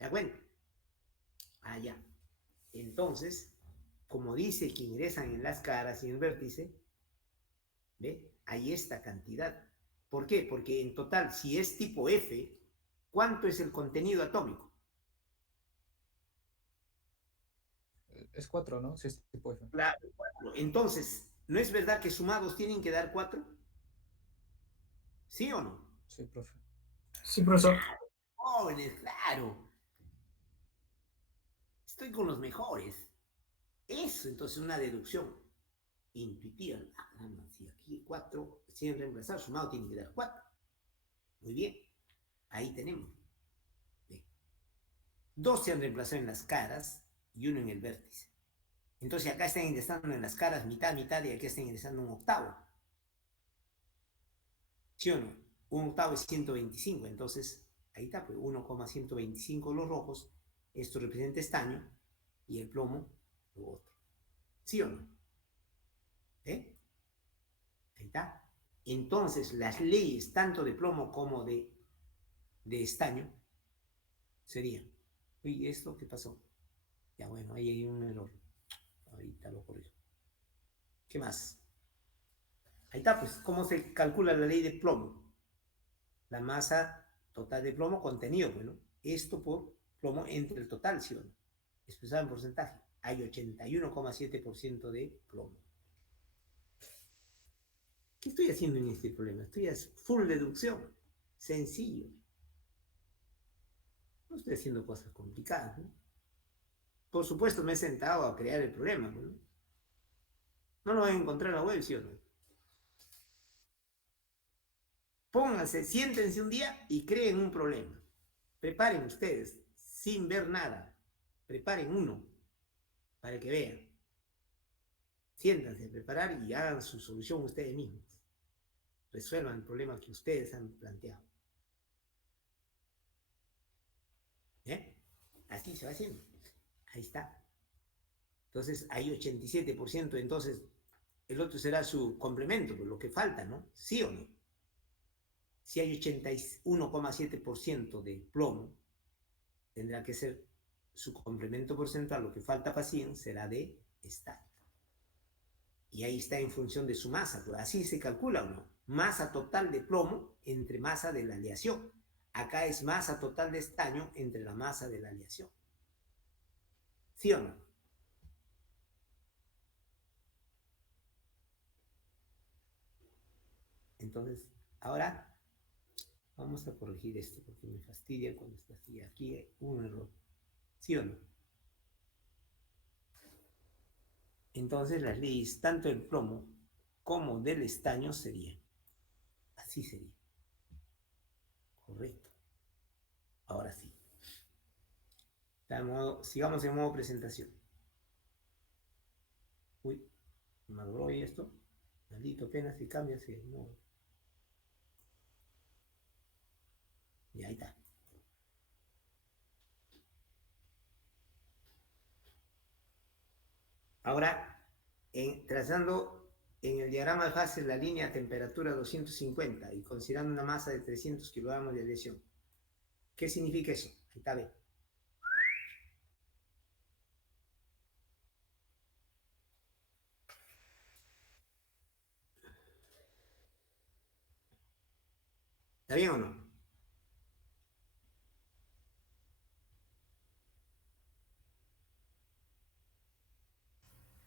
¿De acuerdo? Allá. Entonces, como dice que ingresan en las caras y en el vértice, ¿ve? Hay esta cantidad. ¿Por qué? Porque en total, si es tipo F, ¿cuánto es el contenido atómico? Es 4, ¿no? Si es tipo F. Claro, 4. Entonces, ¿no es verdad que sumados tienen que dar 4? ¿Sí o no? Sí, profe. Sí, profesor. Jóvenes, claro. Estoy con los mejores. Eso, entonces, una deducción intuitiva. Ah, no, si aquí 4, sin reemplazar, sumado tiene que dar 4. Muy bien. Ahí tenemos. Bien. 2 se han reemplazado en las caras y uno en el vértice. Entonces acá están ingresando en las caras mitad, mitad y aquí están ingresando un octavo. ¿Sí o no? Un octavo es 125, entonces ahí está, pues 1,125 los rojos, esto representa estaño y el plomo lo otro. ¿Sí o no? ¿Eh? Ahí está. Entonces las leyes tanto de plomo como de estaño serían. Uy, ¿esto qué pasó? Ya bueno, ahí hay un error. Ahorita lo corrijo. ¿Qué más? Ahí está, pues, ¿cómo se calcula la ley de plomo? La masa total de plomo contenido, bueno, esto por plomo entre el total, ¿sí o no? Expresado en porcentaje. Hay 81,7% de plomo. ¿Qué estoy haciendo en este problema? Estoy haciendo full deducción. Sencillo. No estoy haciendo cosas complicadas, ¿no? Por supuesto, me he sentado a crear el problema, ¿no? No lo voy a encontrar en la web, ¿sí o no? Pónganse, siéntense un día y creen un problema. Preparen ustedes, sin ver nada. Preparen uno para que vean. Siéntanse a preparar y hagan su solución ustedes mismos. Resuelvan el problema que ustedes han planteado. ¿Eh? Así se va haciendo. Ahí está. Entonces hay 87%, entonces el otro será su complemento, pues lo que falta, ¿no? ¿Sí o no? Si hay 81,7% de plomo, tendrá que ser su complemento porcentual, lo que falta para 100 será de estaño. Y ahí está en función de su masa, pues así se calcula o no. Masa total de plomo entre masa de la aleación. Acá es masa total de estaño entre la masa de la aleación. ¿Sí o no? Entonces, ahora vamos a corregir esto porque me fastidia cuando está así. Aquí hay un error. ¿Sí o no? Entonces las leyes tanto del plomo como del estaño serían. Así sería. Correcto. Ahora sí. Sigamos en modo presentación. Uy, maduró y esto. Maldito, apenas si cambia ese modo. Y ahí está. Ahora, trazando en el diagrama de fases la línea a temperatura 250 y considerando una masa de 300 kilogramos de aleación. ¿Qué significa eso? Ahí está, ve. ¿Está bien o no?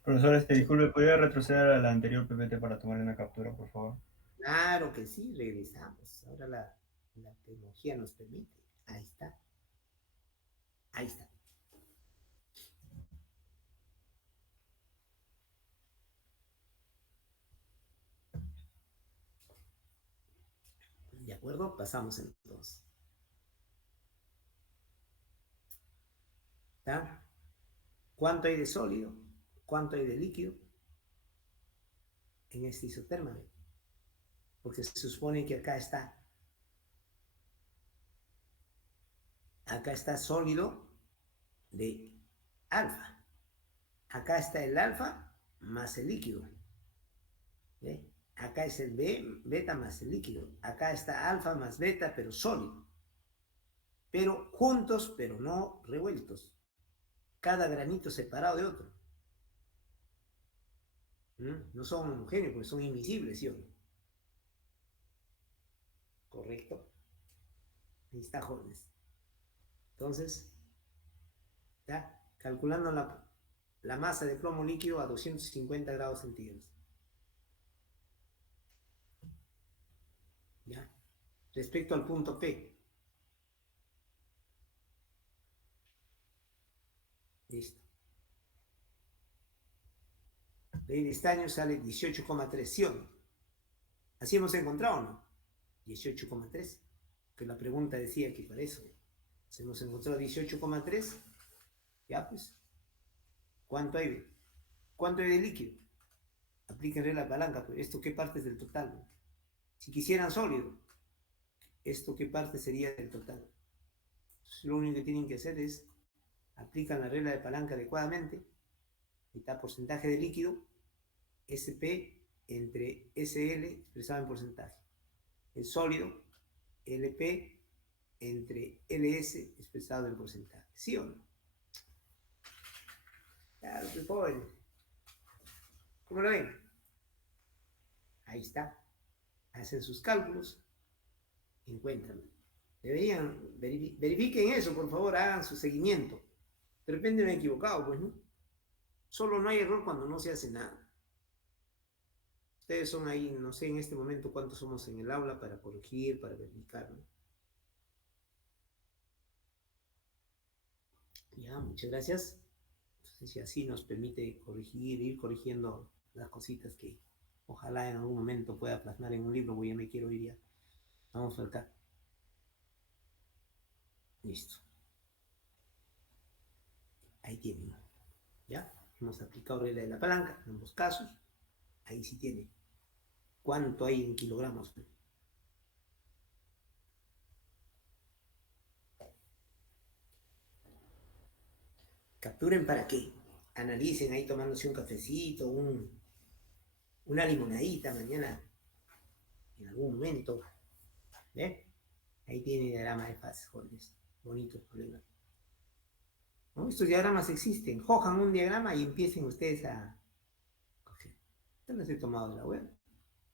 Profesor, disculpe, ¿podría retroceder a la anterior PPT para tomar una captura, por favor? Claro que sí, regresamos. Ahora la tecnología nos permite. Ahí está. Ahí está. ¿De acuerdo? Pasamos entonces. ¿Está? ¿Cuánto hay de sólido? ¿Cuánto hay de líquido? En este isoterma. Porque se supone que acá está sólido de alfa. Acá está el alfa más el líquido. ¿Ve? Acá es el beta más el líquido. Acá está alfa más beta, pero sólido. Pero juntos, pero no revueltos. Cada granito separado de otro. No son homogéneos, porque son invisibles, ¿sí o no? Correcto. Ahí está, jóvenes. Entonces, ¿ya? Calculando la masa de plomo líquido a 250 grados centígrados. ¿Ya? Respecto al punto P. Listo. Ley de estaño sale 18,3, ¿sí o no? Así hemos encontrado, ¿no? 18,3. Que la pregunta decía que para eso. Si hemos encontrado 18,3, ya pues. ¿Cuánto hay? ¿Cuánto hay de líquido? Aplíquenle la palanca, pero ¿esto qué parte es del total? ¿No? Si quisieran sólido, ¿esto qué parte sería del total? Entonces, lo único que tienen que hacer es aplican la regla de palanca adecuadamente, mitad porcentaje de líquido, SP entre SL expresado en porcentaje. El sólido, LP entre LS expresado en porcentaje. ¿Sí o no? Claro, que pobre. ¿Cómo lo ven? Ahí está. Hacen sus cálculos, encuentran. Deberían, verifiquen eso, por favor, hagan su seguimiento. De repente me he equivocado, pues, ¿no? Solo no hay error cuando no se hace nada. Ustedes son ahí, no sé en este momento cuántos somos en el aula para corregir, para verificar, ¿no? Ya, muchas gracias. Entonces, si así nos permite corregir, ir corrigiendo las cositas que ojalá en algún momento pueda plasmar en un libro, porque ya me quiero ir ya. Vamos a acá. Listo. Ahí tienen. ¿Ya? Hemos aplicado regla de la palanca en ambos casos. Ahí sí tiene. ¿Cuánto hay en kilogramos? Capturen para qué. Analicen ahí tomándose un cafecito, una limonadita mañana, en algún momento. ¿Ve? Ahí tiene diagrama de fases, jóvenes. Bonitos problemas. ¿No? Estos diagramas existen. Cojan un diagrama y empiecen ustedes a coger. Esto los he tomado de la web.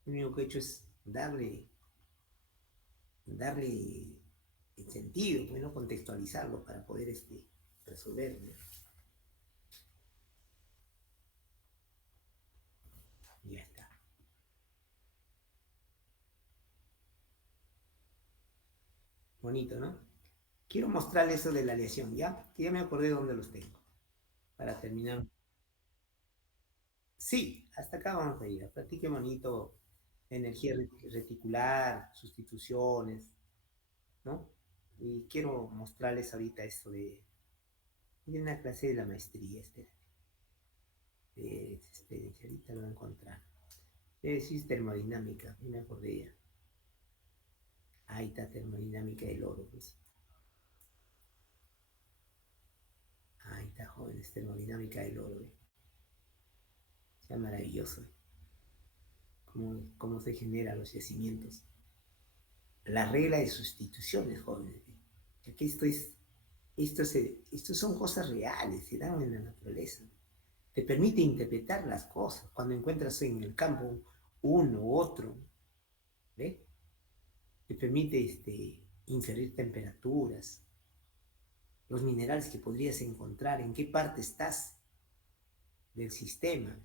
Lo único que he hecho es darle el sentido, pues, ¿no? Contextualizarlo para poder resolver, ¿no? Ya está. Bonito, ¿no? Quiero mostrarles eso de la aleación, ¿ya? Que ya me acordé dónde los tengo. Para terminar. Sí, hasta acá vamos a ir. Practique bonito energía reticular, sustituciones, ¿no? Y quiero mostrarles ahorita esto de una clase de la maestría, espérense, ahorita lo voy a encontrar. Es termodinámica, y me acordé ya. Ahí está termodinámica del oro, pues. Ahí está, jóvenes, termodinámica del oro. Está maravilloso. Cómo se generan los yacimientos. La regla de sustituciones, jóvenes. Aquí esto son cosas reales, se dan en la naturaleza. Te permite interpretar las cosas cuando encuentras en el campo uno u otro. ¿Ves? Te permite inferir temperaturas, los minerales que podrías encontrar, en qué parte estás del sistema.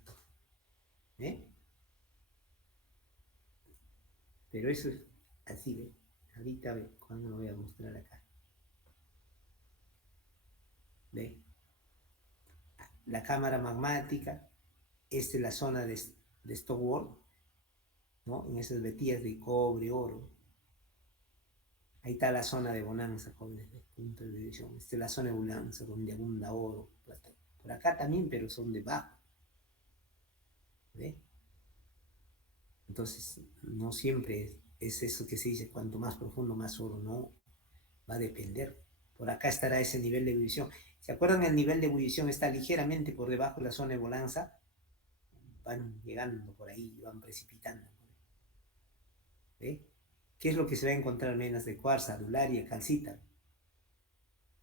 Pero eso es así, ¿ve? Ahorita, cuando lo voy a mostrar acá. ¿Ve? La cámara magmática, esta es la zona de Stoward, ¿no? En esas vetías de cobre, oro. Ahí está la zona de bonanza, jóvenes, de punto de división. Esta es la zona de bonanza, donde abunda oro, plata. Por acá también, pero son debajo. ¿Ve? Entonces, no siempre es eso que se dice, cuanto más profundo, más oro. No, va a depender. Por acá estará ese nivel de ebullición. ¿Se acuerdan? El nivel de ebullición está ligeramente por debajo de la zona de bonanza. Van llegando por ahí, van precipitando. ¿Ve? ¿Qué es lo que se va a encontrar? Menas de cuarzo, adularia, calcita.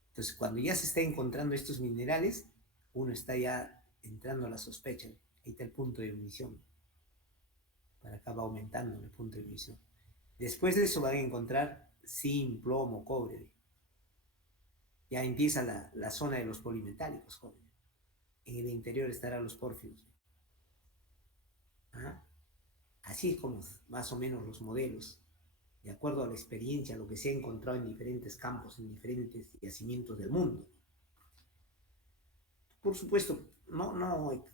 Entonces, cuando ya se está encontrando estos minerales, uno está ya entrando a la sospecha. Ahí está el punto de ebullición. Para acá va aumentando el punto de ebullición. Después de eso van a encontrar zinc, plomo, cobre. Ya empieza la zona de los polimetálicos, jóvenes. En el interior estarán los pórfidos. ¿Ah? Así es como más o menos los modelos, de acuerdo a la experiencia, lo que se ha encontrado en diferentes campos, en diferentes yacimientos del mundo. Por supuesto, no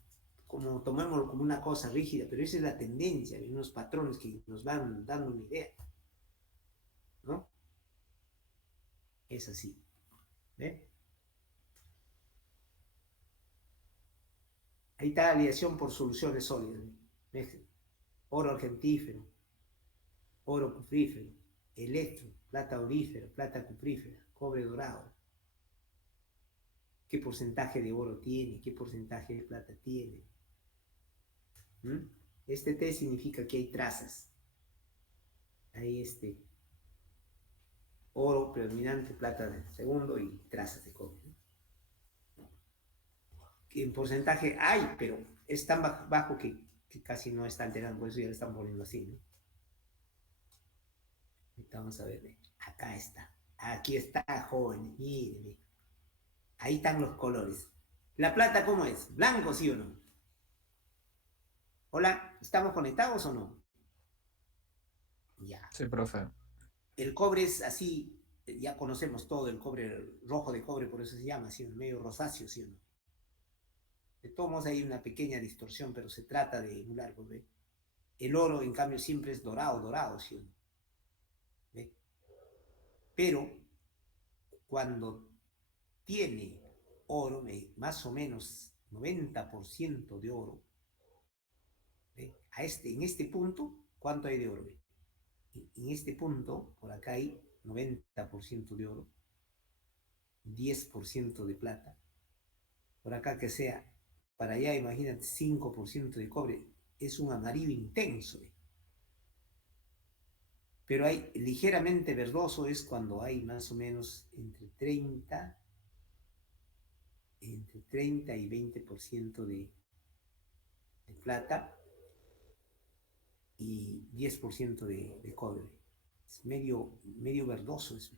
como tomémoslo como una cosa rígida, pero esa es la tendencia, hay unos patrones que nos van dando una idea, ¿no? Es así, ¿ve? Ahí está la aleación por soluciones sólidas, ¿ves? Oro argentífero, oro cuprífero, electro, plata aurífera, plata cuprífera, cobre dorado. ¿Qué porcentaje de oro tiene? ¿Qué porcentaje de plata tiene? Este T significa que hay trazas. Hay oro predominante, plata de segundo y trazas de cobre. Que en porcentaje hay, pero es tan bajo que casi no está alterando, por eso ya le están poniendo así, ¿no? Ahorita vamos a ver, acá está. Aquí está, jóvenes, miren. Ahí están los colores. ¿La plata cómo es? ¿Blanco, sí o no? Hola, ¿estamos conectados o no? Ya. Sí, profe. El cobre es así, ya conocemos todo, el cobre rojo de cobre, por eso se llama así, medio rosáceo, ¿sí o no? De todos modos hay una pequeña distorsión, pero se trata de emular, ¿ve? El oro, en cambio, siempre es dorado, ¿sí o no? ¿Ve? Pero cuando tiene oro, más o menos 90% de oro, ¿ve? En este punto, ¿cuánto hay de oro? ¿Ve? En este punto, por acá hay 90% de oro, 10% de plata, por acá que sea, para allá imagínate 5% de cobre, es un amarillo intenso. ¿Ve? Pero hay ligeramente verdoso es cuando hay más o menos entre 30 y 20% de plata y 10% de cobre. Es medio verdoso eso.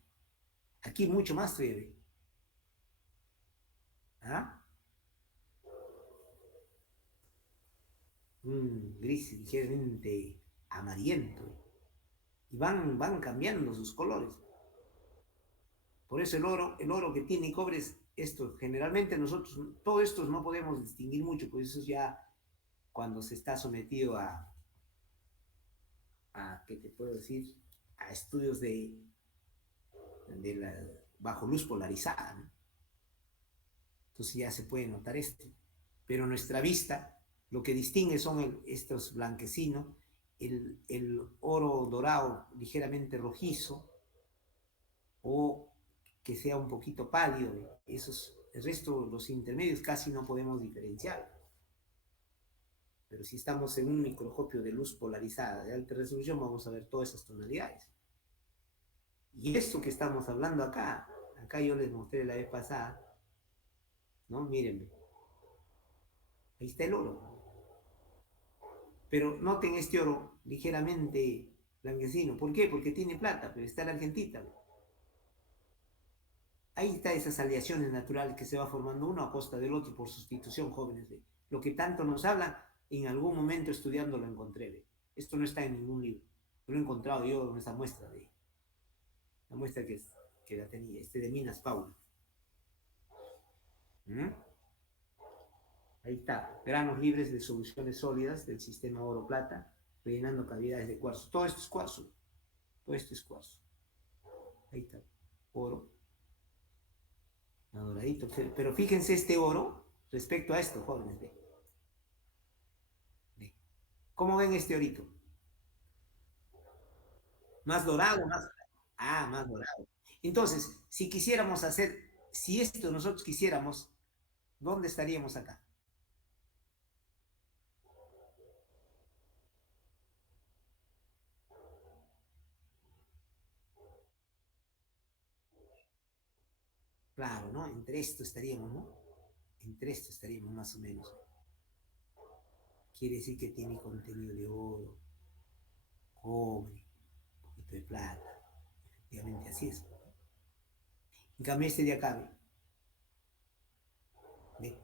Aquí mucho más leve. ¿Ah? Un gris ligeramente amarillento. Y van cambiando sus colores. Por eso el oro que tiene cobre es esto. Generalmente nosotros, todos estos no podemos distinguir mucho, pues eso ya cuando se está sometido ¿qué te puedo decir? A estudios bajo luz polarizada, ¿no? Entonces ya se puede notar esto. Pero nuestra vista, lo que distingue son estos blanquecinos el oro dorado ligeramente rojizo o que sea un poquito pálido. El resto, los intermedios casi no podemos diferenciar. Pero si estamos en un microscopio de luz polarizada de alta resolución, vamos a ver todas esas tonalidades. Y esto que estamos hablando acá yo les mostré la vez pasada, ¿no? Mírenme. Ahí está el oro. Pero noten este oro ligeramente blanquecino. ¿Por qué? Porque tiene plata, pero está la argentita. Ahí está esas aleaciones naturales que se va formando uno a costa del otro por sustitución, jóvenes. ¿Ve? Lo que tanto nos hablan, en algún momento estudiando lo encontré. ¿Ve? Esto no está en ningún libro. Lo he encontrado yo en esa muestra la muestra que la tenía, de Minas Paula. ¿Mm? Ahí está, granos libres de soluciones sólidas del sistema oro-plata, rellenando cavidades de cuarzo. Todo esto es cuarzo. Todo esto es cuarzo. Ahí está, oro. Doradito. Pero fíjense este oro respecto a esto, jóvenes. ¿Ve? ¿Cómo ven este orito? ¿Más dorado? Más dorado. Entonces, si esto nosotros quisiéramos, ¿dónde estaríamos acá? Claro, ¿no? Entre esto estaríamos, ¿no? Entre esto estaríamos más o menos. Quiere decir que tiene contenido de oro, cobre, un poquito de plata. Efectivamente, así es. En cambio, este de acá, ¿ve?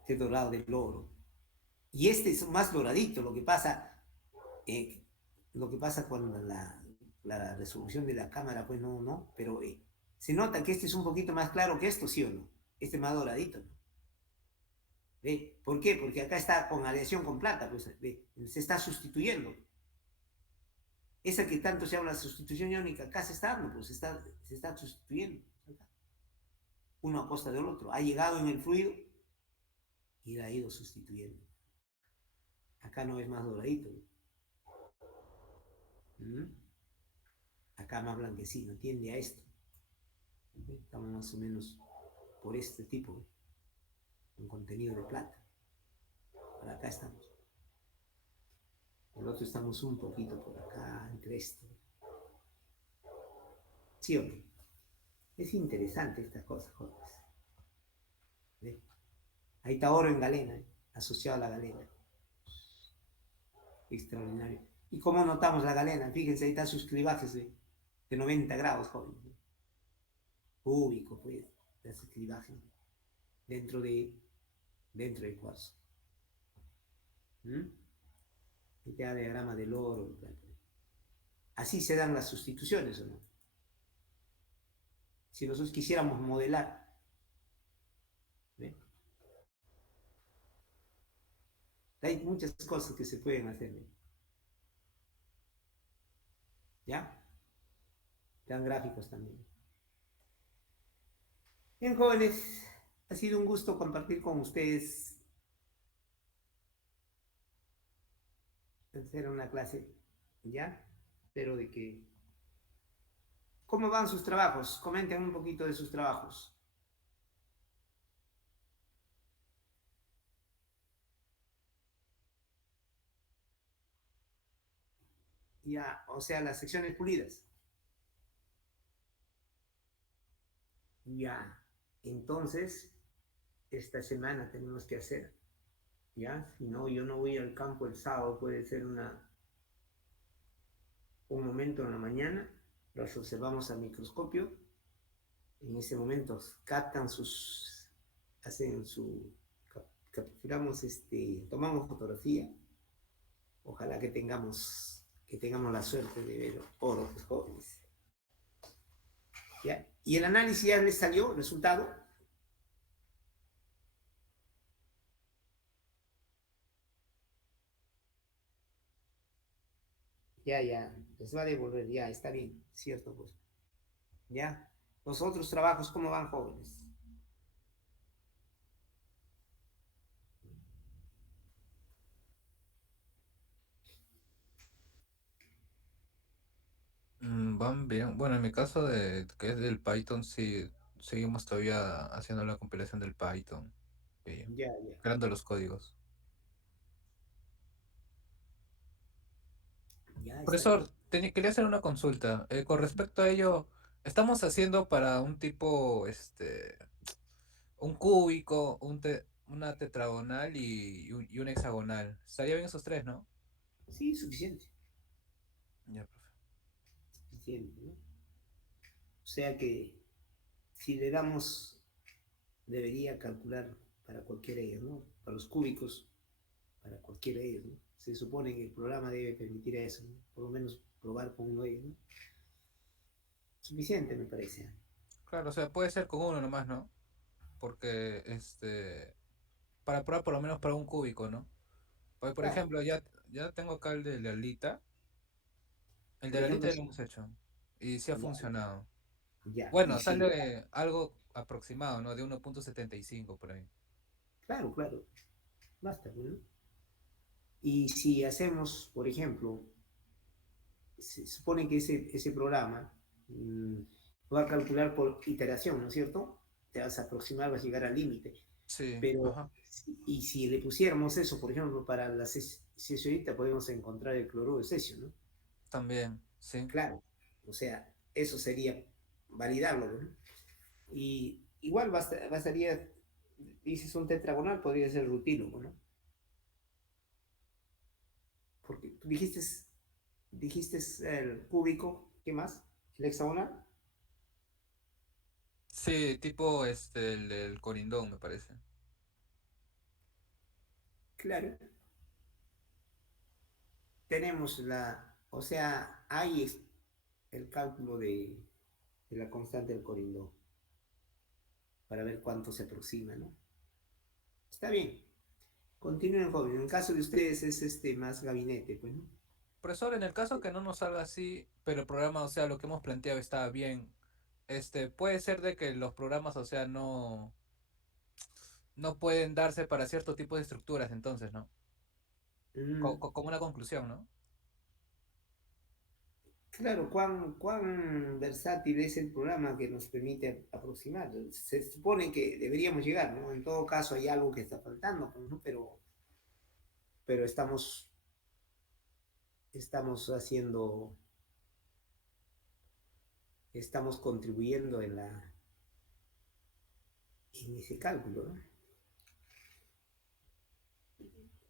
Este dorado del oro. Y este es más doradito, lo que pasa cuando la resolución de la cámara, pues no, pero se nota que este es un poquito más claro que esto, ¿sí o no? Este más doradito, ¿no? ¿Ve? ¿Por qué? Porque acá está con aleación con plata, pues, ¿ve? Se está sustituyendo. Esa que tanto se habla de sustitución iónica, acá se está dando, pues se está sustituyendo. Uno a costa del otro. Ha llegado en el fluido y la ha ido sustituyendo. Acá no es más doradito. ¿Mm? Acá más blanquecino, tiende a esto. Estamos más o menos por este tipo, un contenido de plata. Por acá estamos. El otro estamos un poquito por acá, entre esto. ¿Sí o no? Es interesante estas cosas, jóvenes. ¿Ve? Ahí está oro en galena, asociado a la galena. Extraordinario. ¿Y cómo notamos la galena? Fíjense, ahí están sus clivajes de 90 grados, jóvenes. Cúbico, pues, de ese clivaje dentro del cuarzo. Este diagrama del oro. Así se dan las sustituciones, ¿o no? Si nosotros quisiéramos modelar, ¿ve? Hay muchas cosas que se pueden hacer, ¿ve? ¿Ya? Dan gráficos también. Bien, jóvenes, ha sido un gusto compartir con ustedes. Hacer una clase, ¿ya? Pero de que... ¿Cómo van sus trabajos? Comenten un poquito de sus trabajos. Ya, o sea, las secciones pulidas. Ya, entonces, esta semana tenemos que hacer, ¿ya? Si no, yo no voy al campo el sábado, puede ser un momento en la mañana, los observamos al microscopio, en ese momento capturamos, tomamos fotografía, ojalá que tengamos la suerte de ver oro, pues, jóvenes. ¿Ya? Y el análisis ya les salió, el resultado. Ya, les va a devolver, ya, está bien, cierto, pues. ¿Ya? Los otros trabajos, ¿cómo van, jóvenes? Van bien. Bueno, en mi caso de que es del Python, sí, seguimos todavía haciendo la compilación del Python, y Ya, ya, creando los códigos. ya está bien. Profesor, quería hacer una consulta. Con respecto a ello, estamos haciendo para un tipo, un cúbico, una tetragonal y un hexagonal. Estaría bien esos tres, ¿no? Sí, suficiente, Ya, profe. suficiente, ¿no? O sea que si le damos, debería calcular para cualquiera de ellos, ¿no? Para los cúbicos, para cualquiera de ellos, ¿no? Se supone que el programa debe permitir eso, ¿no? Por lo menos probar con uno de ellos, ¿no? Suficiente, me parece. Claro, o sea, puede ser con uno nomás, ¿no? Porque, para probar por lo menos para un cúbico, ¿no? Pues, por Claro, ejemplo, ya tengo acá el de la alita. El por de la ejemplo, alita ya lo hemos hecho. Y sí ha ya, funcionado. ya, y Bueno, si, sale algo aproximado, ¿no? De 1.75 por ahí. claro, claro, basta, ¿no? Y si hacemos, por ejemplo, se supone que ese programa mm, va a calcular por iteración, ¿no es cierto? Te vas a aproximar, vas a llegar al límite. Sí, Pero, ajá. y si le pusiéramos eso, por ejemplo, para la cesionita, podemos encontrar el cloruro de cesio, ¿no? También, sí. Claro, o sea, eso sería validarlo, ¿no? Y igual bastaría, dices un tetragonal, podría ser rutilo, ¿no? Porque tú dijiste el cúbico, ¿qué más? ¿El hexagonal? Sí, tipo el corindón, me parece. Claro, tenemos o sea, hay el cálculo de la constante del corindón para ver cuánto se aproxima, ¿no? Está bien. Continúen, joven. En caso de ustedes es más gabinete, pues, ¿no? Profesor, en el caso que no nos salga así, pero el programa, o sea, lo que hemos planteado está bien, puede ser de que los programas, o sea, no pueden darse para cierto tipo de estructuras, entonces, ¿no? Mm, Como una conclusión, ¿no? claro, cuán versátil es el programa que nos permite aproximar. Se supone que deberíamos llegar, ¿no? En todo caso hay algo que está faltando, pues, ¿no? Pero estamos estamos contribuyendo en ese cálculo, ¿no?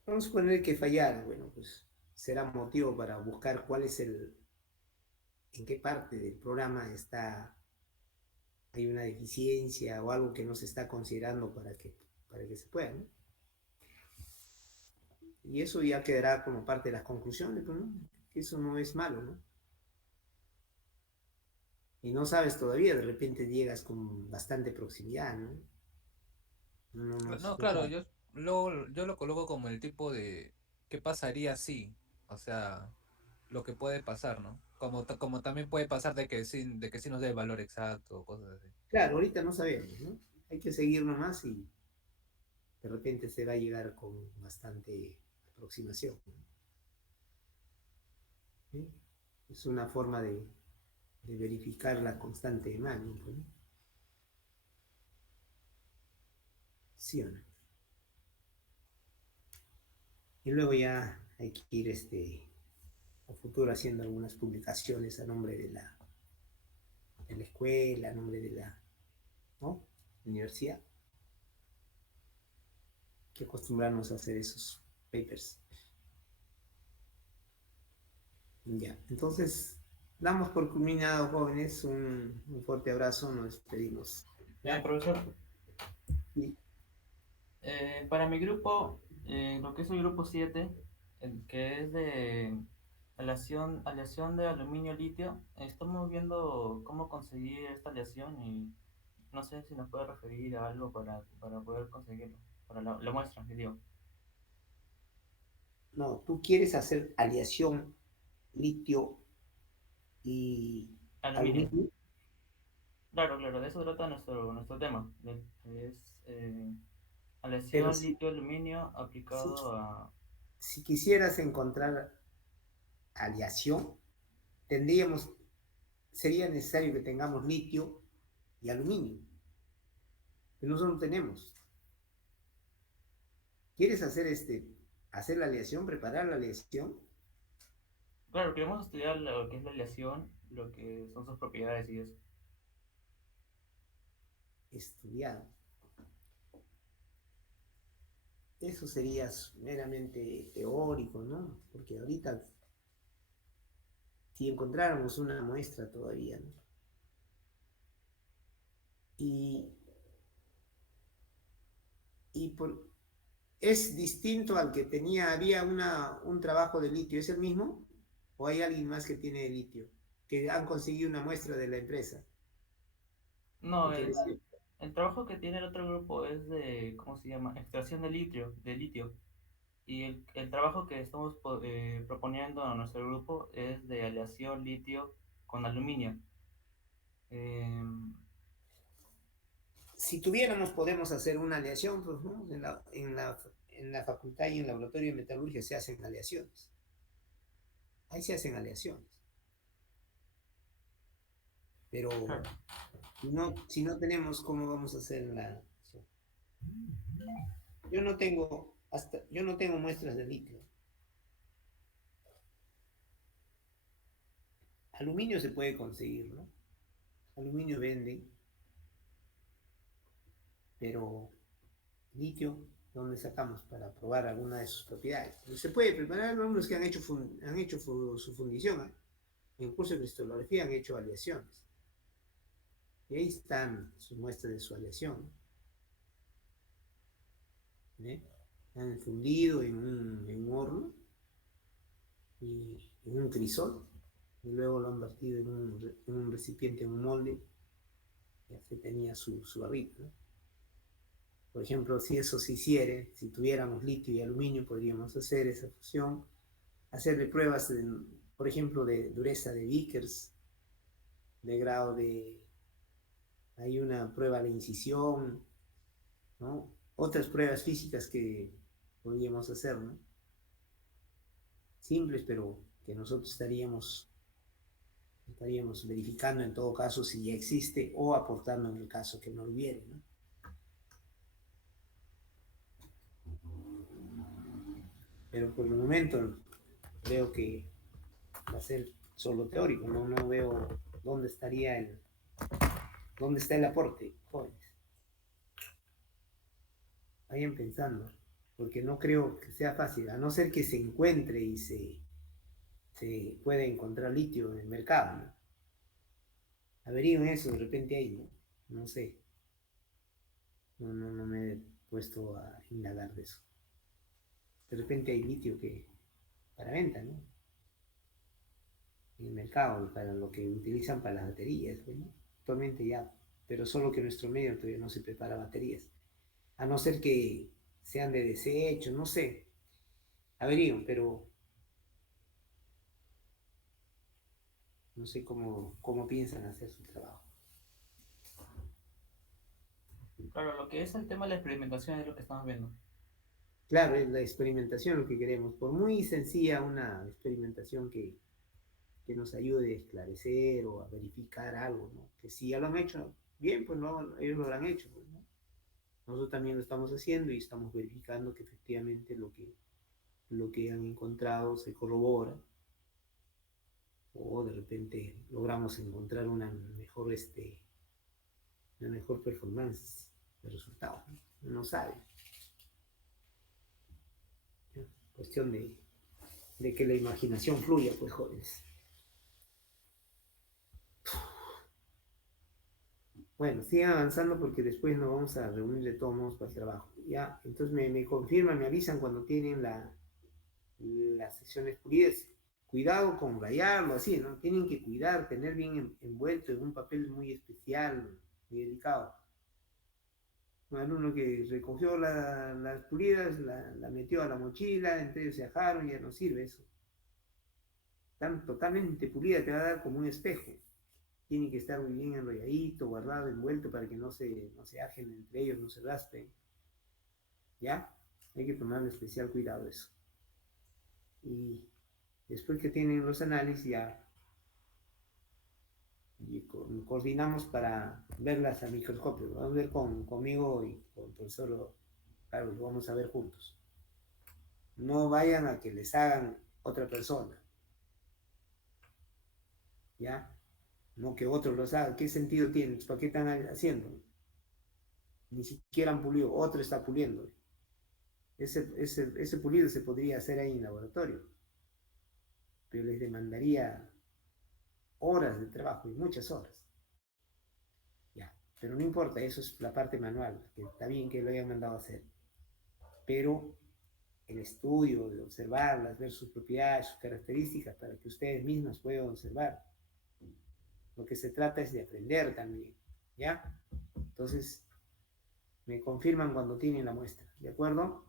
Vamos a poner que fallar, bueno, pues será motivo para buscar en qué parte del programa hay una deficiencia o algo que no se está considerando para que se pueda, ¿no? Y eso ya quedará como parte de las conclusiones, pues, ¿no? Que eso no es malo, ¿no? Y no sabes todavía, de repente llegas con bastante proximidad, ¿no? No, No claro, sabes. yo lo coloco como el tipo de qué pasaría si, o sea, lo que puede pasar, ¿no? Como también puede pasar de que sí nos dé el valor exacto o cosas así. Claro, ahorita no sabemos, ¿no? Hay que seguir nomás y de repente se va a llegar con bastante aproximación, ¿no? ¿Sí? Es una forma de verificar la constante de Magnum, pues, ¿no? ¿Sí o no? Y luego ya hay que ir a futuro haciendo algunas publicaciones a nombre de la escuela, a nombre de ¿no? Universidad. Hay que acostumbrarnos a hacer esos papers. Ya, entonces damos por culminado, jóvenes, un fuerte abrazo, nos despedimos. Profesor, Y, para mi grupo, lo que es el grupo 7, el que es de aleación de aluminio-litio, estamos viendo cómo conseguir esta aleación y no sé si nos puede referir a algo para poder conseguirlo, para la muestra, que digo. no, tú quieres hacer aleación litio y Aluminio. aluminio, Claro, claro, de eso trata nuestro tema. Es pero aleación litio-aluminio si, aplicado a... si quisieras encontrar aleación, tendríamos sería necesario que tengamos litio y aluminio, que nosotros no tenemos. ¿Quieres hacer la aleación, preparar la aleación? Claro, queremos estudiar lo que es la aleación, lo que son sus propiedades y eso. Estudiar. Eso sería meramente teórico, ¿no? Porque ahorita, si encontráramos una muestra todavía, ¿no? Y es distinto al que había un trabajo de litio, ¿es el mismo? ¿O hay alguien más que tiene litio? Que han conseguido una muestra de la empresa. No, Porque el trabajo que tiene el otro grupo es de, ¿cómo se llama? Extracción de litio. Y el trabajo que estamos proponiendo a nuestro grupo es de aleación litio con aluminio. Em, si tuviéramos, podemos hacer una aleación, pues, ¿no? En la facultad y en el laboratorio de metalurgia se hacen aleaciones. Ahí se hacen aleaciones. Pero si no tenemos, ¿cómo vamos a hacer la aleación? Yo no tengo muestras de litio. Aluminio se puede conseguir, ¿no? Aluminio venden, pero litio, ¿dónde sacamos para probar alguna de sus propiedades? Se puede preparar algunos que han hecho su fundición, ¿eh? En el curso de cristalografía han hecho aleaciones. Y ahí están sus muestras de su aleación. ¿Eh? Han fundido en un horno y en un crisol, y luego lo han vertido en un recipiente, en un molde, y así tenía su barril, ¿no? Por ejemplo, si eso se hiciera, si tuviéramos litio y aluminio, podríamos hacer esa fusión, hacerle pruebas, por ejemplo, de dureza de Vickers, de grado de... Hay una prueba de incisión, ¿no? Otras pruebas físicas que podríamos hacer, ¿no? Simples, pero que nosotros estaríamos verificando en todo caso si ya existe o aportando en el caso que no lo hubiera, ¿no? Pero por el momento veo que va a ser solo teórico, no veo dónde está el aporte, jóvenes. Vayan pensando, porque no creo que sea fácil, a no ser que se encuentre y se pueda encontrar litio en el mercado, ¿no? Averigüen eso, de repente hay, ¿no? No sé. No me he puesto a indagar de eso. De repente hay litio que para venta, ¿no? En el mercado, para lo que utilizan para las baterías, ¿no? Actualmente ya, pero solo que nuestro medio todavía no se prepara baterías. A no ser que sean de desecho, no sé. Averigüen, pero no sé cómo piensan hacer su trabajo. claro, lo que es el tema de la experimentación es lo que estamos viendo. Claro, es la experimentación lo que queremos. Por muy sencilla una experimentación que nos ayude a esclarecer o a verificar algo, ¿no? Que si ya lo han hecho, bien, pues no, ellos lo habrán hecho, pues, ¿no? Nosotros también lo estamos haciendo y estamos verificando que efectivamente lo que han encontrado se corrobora, o de repente logramos encontrar una mejor performance de resultados, ¿no? No sabe. Cuestión de que la imaginación fluya, pues, jóvenes. Bueno, sigan avanzando porque después nos vamos a reunir de todos modos para el trabajo. Ya, entonces me confirman, me avisan cuando tienen las sesiones pulidas. Cuidado con rayarlo así, ¿no? Tienen que cuidar, tener bien envuelto en un papel muy especial, muy delicado. Un alumno que recogió las pulidas, la metió a la mochila, entre ellos se dejaron, ya no sirve eso. Tan totalmente pulida te va a dar como un espejo. Tiene que estar muy bien enrolladito, guardado, envuelto para que no se ajen entre ellos, no se raspen. ¿Ya? Hay que tomarle especial cuidado eso. Y después que tienen los análisis ya y coordinamos para verlas al microscopio. Vamos a ver conmigo y con el profesor Carlos, lo vamos a ver juntos. No vayan a que les hagan otra persona, ¿ya? No que otros los hagan. ¿Qué sentido tiene? ¿Para qué están haciendo? Ni siquiera han pulido, otro está puliendo. Ese pulido se podría hacer ahí en laboratorio, pero les demandaría horas de trabajo y muchas horas. Ya, pero no importa, eso es la parte manual, que está bien que lo hayan mandado a hacer. Pero el estudio, de observarlas, ver sus propiedades, sus características, para que ustedes mismos puedan observar. Lo que se trata es de aprender también, ¿ya? Entonces, me confirman cuando tienen la muestra, ¿de acuerdo?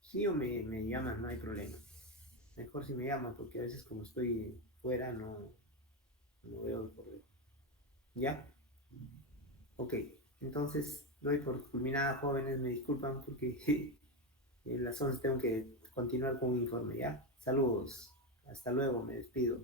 Sí, o me llaman, no hay problema. Mejor si me llaman, porque a veces como estoy fuera no veo el correo. ¿Ya? Ok, entonces doy por culminada, jóvenes, me disculpan porque en las 11 tengo que continuar con un informe, ¿ya? Saludos, hasta luego, me despido.